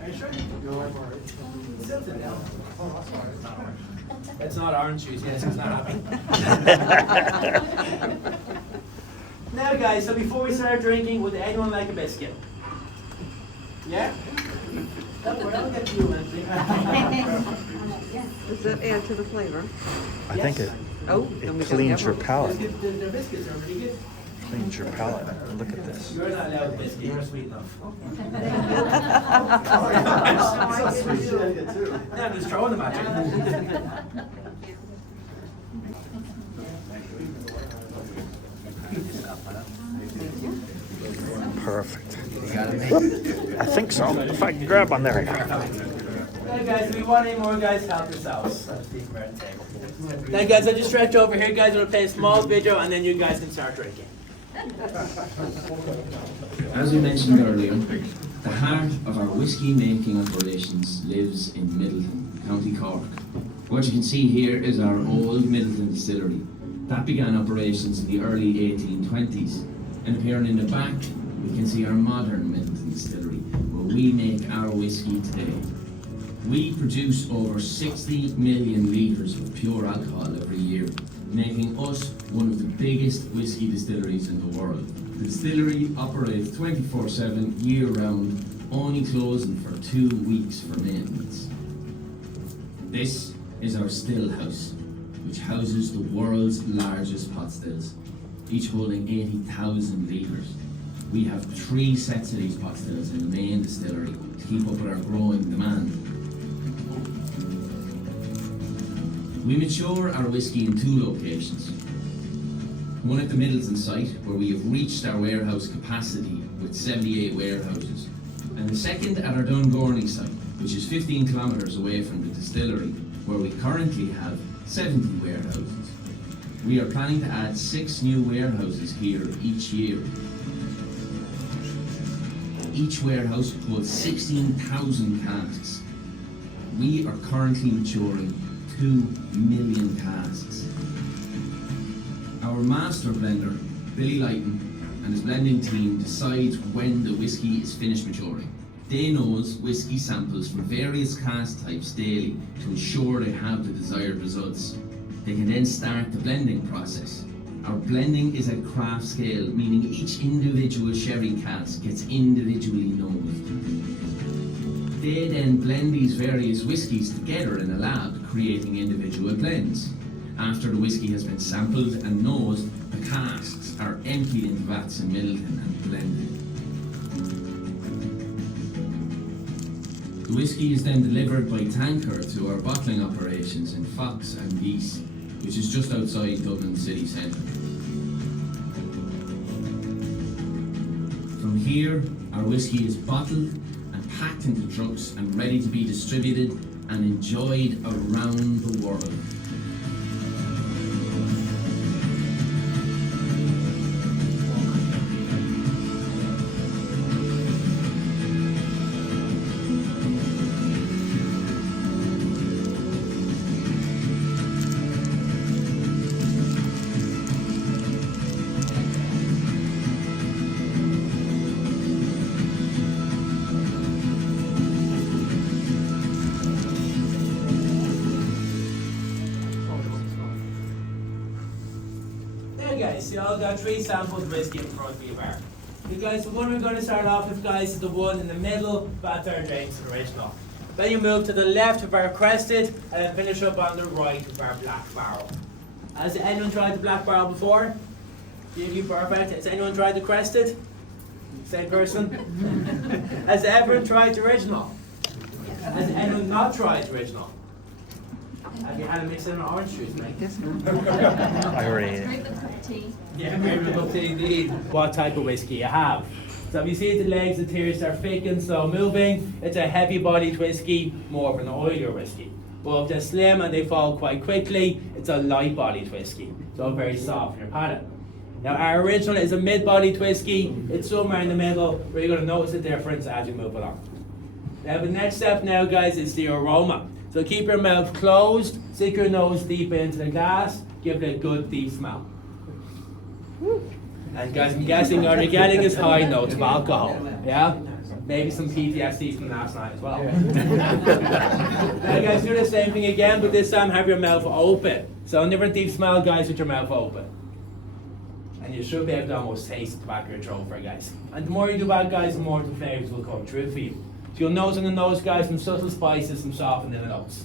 Are you sure? It's not orange juice, yes, it's not happy. Now guys, so before we start drinking, would anyone like a biscuit? Yeah? Don't worry, I'll get you one. Does that add to the flavor? I think it Oh, then we don't cleans have your one. palate. The biscuits are really good. Cleans your palate. Look at this. You're not allowed a biscuit, you're sweet enough. Yeah, I'm just throwing them at you. Perfect. I think so. If I can grab one there. Hey guys, if we want any more, guys, help yourselves. Now guys, I'll just stretch over here, guys. I'm gonna play a small video and then you guys can start drinking. As we mentioned earlier, the heart of our whisky making operations lives in Middleton, County Cork. What you can see here is our old Middleton Distillery. That began operations in the early 1820s. And appearing in the back, we can see our modern Middleton Distillery, where we make our whisky today. We produce over 60 million litres of pure alcohol every year, making us one of the biggest whisky distilleries in the world. The distillery operates 24/7 year-round, only closing for 2 weeks for maintenance. This is our still house, which houses the world's largest pot stills, each holding 80,000 litres. We have 3 sets of these pot stills in the main distillery to keep up with our growing demand. We mature our whiskey in 2 locations. One at the Middleton site, where we have reached our warehouse capacity with 78 warehouses, and the second at our Dungorney site, which is 15 kilometres away from the distillery, where we currently have 70 warehouses. We are planning to add 6 new warehouses here each year. Each warehouse holds 16,000 casks. We are currently maturing 2 million casks. Our master blender, Billy Lighton, and his blending team decides when the whiskey is finished maturing. They nose whiskey samples from various cask types daily to ensure they have the desired results. They can then start the blending process. Our blending is at craft scale, meaning each individual sherry cask gets individually nosed. They then blend these various whiskies together in a lab, creating individual blends. After the whiskey has been sampled and nosed, the casks are emptied into vats in Middleton and blended. The whiskey is then delivered by tanker to our bottling operations in Fox and Geese, which is just outside Dublin city centre. From here, our whiskey is bottled and packed into trucks and ready to be distributed and enjoyed around the world. Guys, you all got 3 samples of whiskey in front of you there. Okay, guys, the one we're going to start off with, guys, is the one in the middle. That's our Jameson original. Then you move to the left of our crested, and then finish up on the right of our black barrel. Has anyone tried the black barrel before? You perfect. Has anyone tried the crested? Same person. Has everyone tried the original? Has anyone not tried the original? Have you had a mix in an orange juice like this? I already ate it. Great with a cup of tea. Yeah, great with a cup of tea indeed. What type of whiskey you have? So if you see the legs, the tears are thick and slow moving, it's a heavy bodied whiskey, more of an oilier whiskey. But if they're slim and they fall quite quickly, it's a light bodied whiskey. So very soft in your palate. Now our original is a mid bodied whiskey. It's somewhere in the middle where you're going to notice the difference as you move along. Now the next step now, guys, is the aroma. So keep your mouth closed, stick your nose deep into the glass, give it a good deep smell. And guys, I'm guessing what you're getting is high notes of alcohol. Yeah? Maybe some PTSD from last night as well. Now guys, do the same thing again, but this time have your mouth open. So never deep smell, guys, with your mouth open. And you should be able to almost taste the back of your throat for it, guys. And the more you do that, guys, the more the flavours will come through for you. So you'll nose on the nose, guys, some subtle spices, some softening in the notes.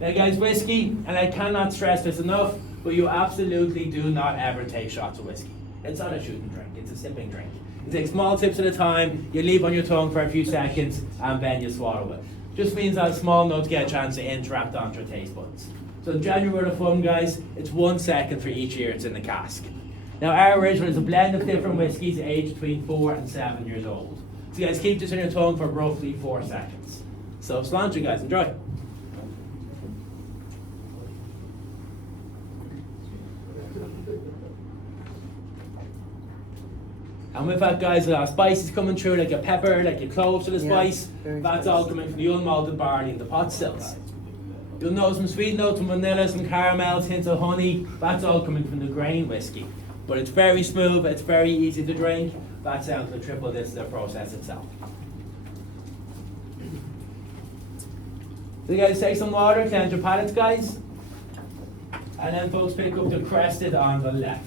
Now guys, whiskey, and I cannot stress this enough, but you absolutely do not ever take shots of whiskey. It's not a shooting drink, it's a sipping drink. You take small sips at a time, you leave on your tongue for a few seconds, and then you swallow it. Just means that small notes get a chance to interact onto your taste buds. So the January rule of thumb, guys, it's 1 second for each year it's in the cask. Now our original is a blend of different whiskies aged between 4 and 7 years old. So guys, keep this in your tongue for roughly 4 seconds. So cilantro, guys, enjoy. And with that, guys, a lot of spices coming through, like your pepper, like your cloves for the spice. That's all coming from the unmalted barley and the pot stills. You'll notice some sweet notes, some vanilla, some caramel, hints of honey. That's all coming from the grain whiskey. But it's very smooth, it's very easy to drink. That's down to the triple distillate process itself. So you guys take some water, cleanse your palates, guys. And then folks pick up the crested on the left.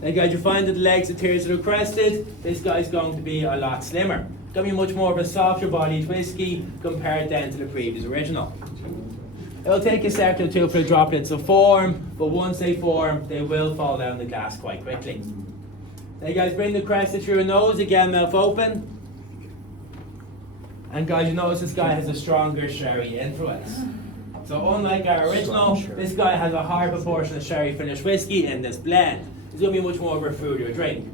Then guys, you find that the legs and tears that are crested, this guy's going to be a lot slimmer. It's going to be much more of a softer bodied whiskey compared then to the previous original. It'll take a second or two for the droplets to form, but once they form, they will fall down the glass quite quickly. Now guys, bring the crest through your nose, again, mouth open. And guys, you notice this guy has a stronger sherry influence. So unlike our original, this guy has a higher proportion of sherry finished whiskey in this blend. It's going to be much more of a fruitier drink.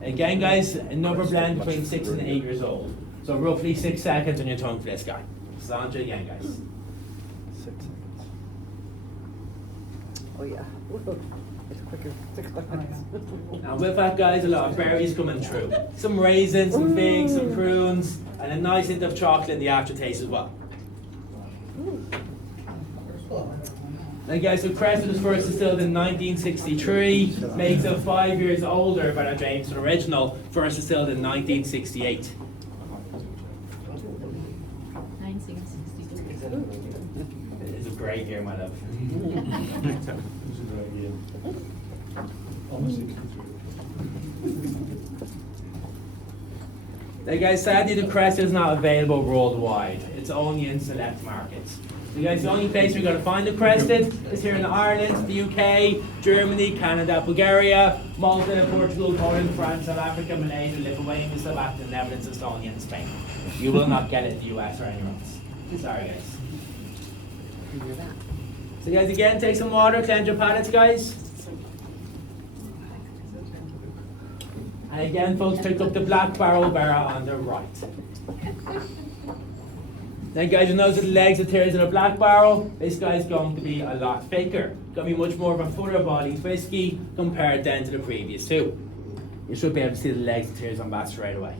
Again guys, another blend between 6 and 8 years old. So roughly 6 seconds on your tongue for this guy. Slant it again guys. 6 seconds. Oh yeah. It's quicker. 6 seconds. Now with that guys, a lot of berries coming through. Some raisins, some figs, some prunes, and a nice hint of chocolate in the aftertaste as well. Now guys, so Crest was first distilled in 1963, makes it 5 years older than our Jameson original, first distilled in 1968. It is a great year, my love. Now guys, sadly the Crest is not available worldwide. It's only in select markets. So guys, the only place you're going to find the Crested is here in Ireland, the UK, Germany, Canada, Bulgaria, Malta, Portugal, Poland, France, South Africa, Malaysia, Lithuania, Slovakia, Netherlands, Estonia and Spain. You will not get it in the US or anywhere else. Sorry guys. So guys, again, take some water, cleanse your palates guys. And again, folks, pick up the black barrel on the right. Now guys, you notice that the legs and tears in a black barrel, this guy's going to be a lot thicker. Going to be much more of a fuller bodied whiskey compared then to the previous two. You should be able to see the legs and tears on that straight away.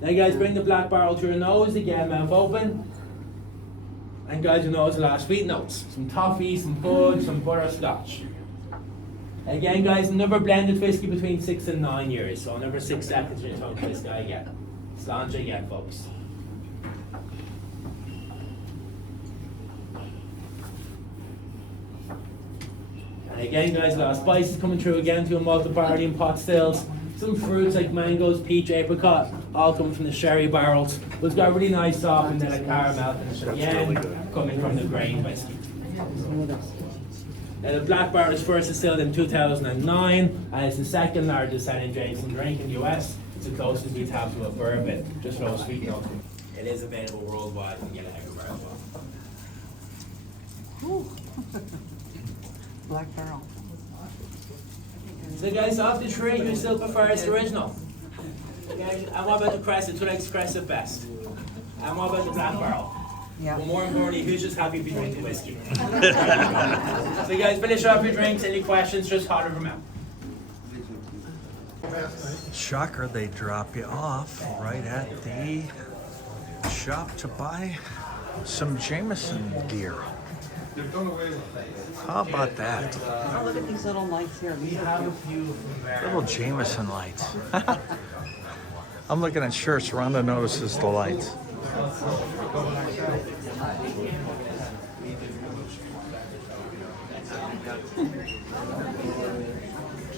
Now guys, bring the black barrel to your nose, again mouth open. And guys, you notice a lot of sweet notes. Some toffee, some fudge, some butterscotch. Again guys, another blended whiskey between 6 and 9 years. So another 6 seconds in your tongue for this guy again. Slant again folks. And again guys, a lot of spices coming through again to a malted barley and pot stills. Some fruits like mangoes, peach, apricot, all coming from the sherry barrels. But it's got a really nice soft and then a caramel finish at the end, coming from the grain whiskey. Now the black barrel is first distilled in 2009 and it's the second largest selling Jameson drink in the US. It's the closest we have to a bourbon, just for a sweet note. It is available worldwide and get it everywhere as well. Black barrel. So guys, off the tree, who still prefers the original? And what about the Crescent? Who likes Crescent best? And what about the black barrel? Yeah. But more importantly, who's just happy to be drinking whiskey? So guys, finish off your drinks. Any questions, just holler them out. Shocker, they drop you off right at the shop to buy some Jameson gear. How about that? Oh, look at these little lights here. We have a few Little Jameson lights. I'm looking at shirts. Rhonda notices the lights.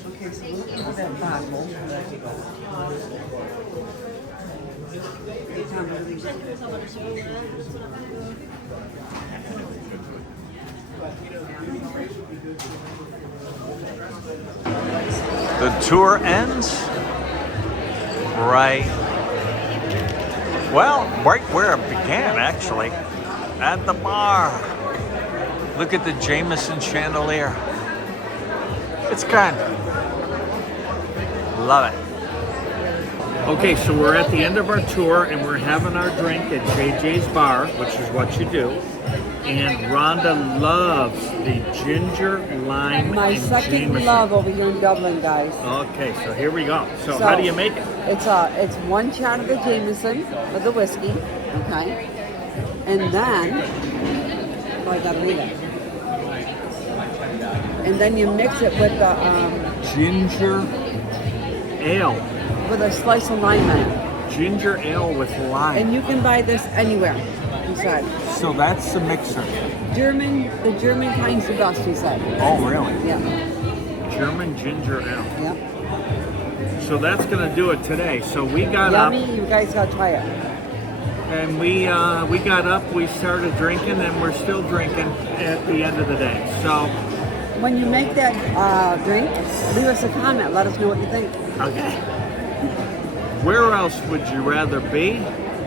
Okay, so look at that bottle. The tour ends right where it began, actually, at the bar. Look at the Jameson chandelier. It's kind. Love it. Okay, so we're at the end of our tour and we're having our drink at JJ's Bar, which is what you do. And Rhonda loves the ginger lime My and second Jameson. love over here in Dublin, guys. Okay, so here we go. So how do you make it? It's 1 shot of the Jameson of the whiskey, okay, and then I gotta read it. And then you mix it with the Ginger ale. with a slice of lime in it. Ginger ale with lime. And you can buy this anywhere, he said. So that's the mixer. The German kind's the best, he said. Oh, really? Yeah. German ginger ale. Yep. So that's going to do it today. So we got Yummy, you guys gotta try it. And we got up, we started drinking, and we're still drinking at the end of the day. So, When you make that drink, leave us a comment. Let us know what you think. okay. Where else would you rather be?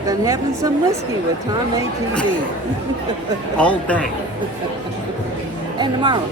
Then having some whiskey with Tom ATV. All day. And tomorrow.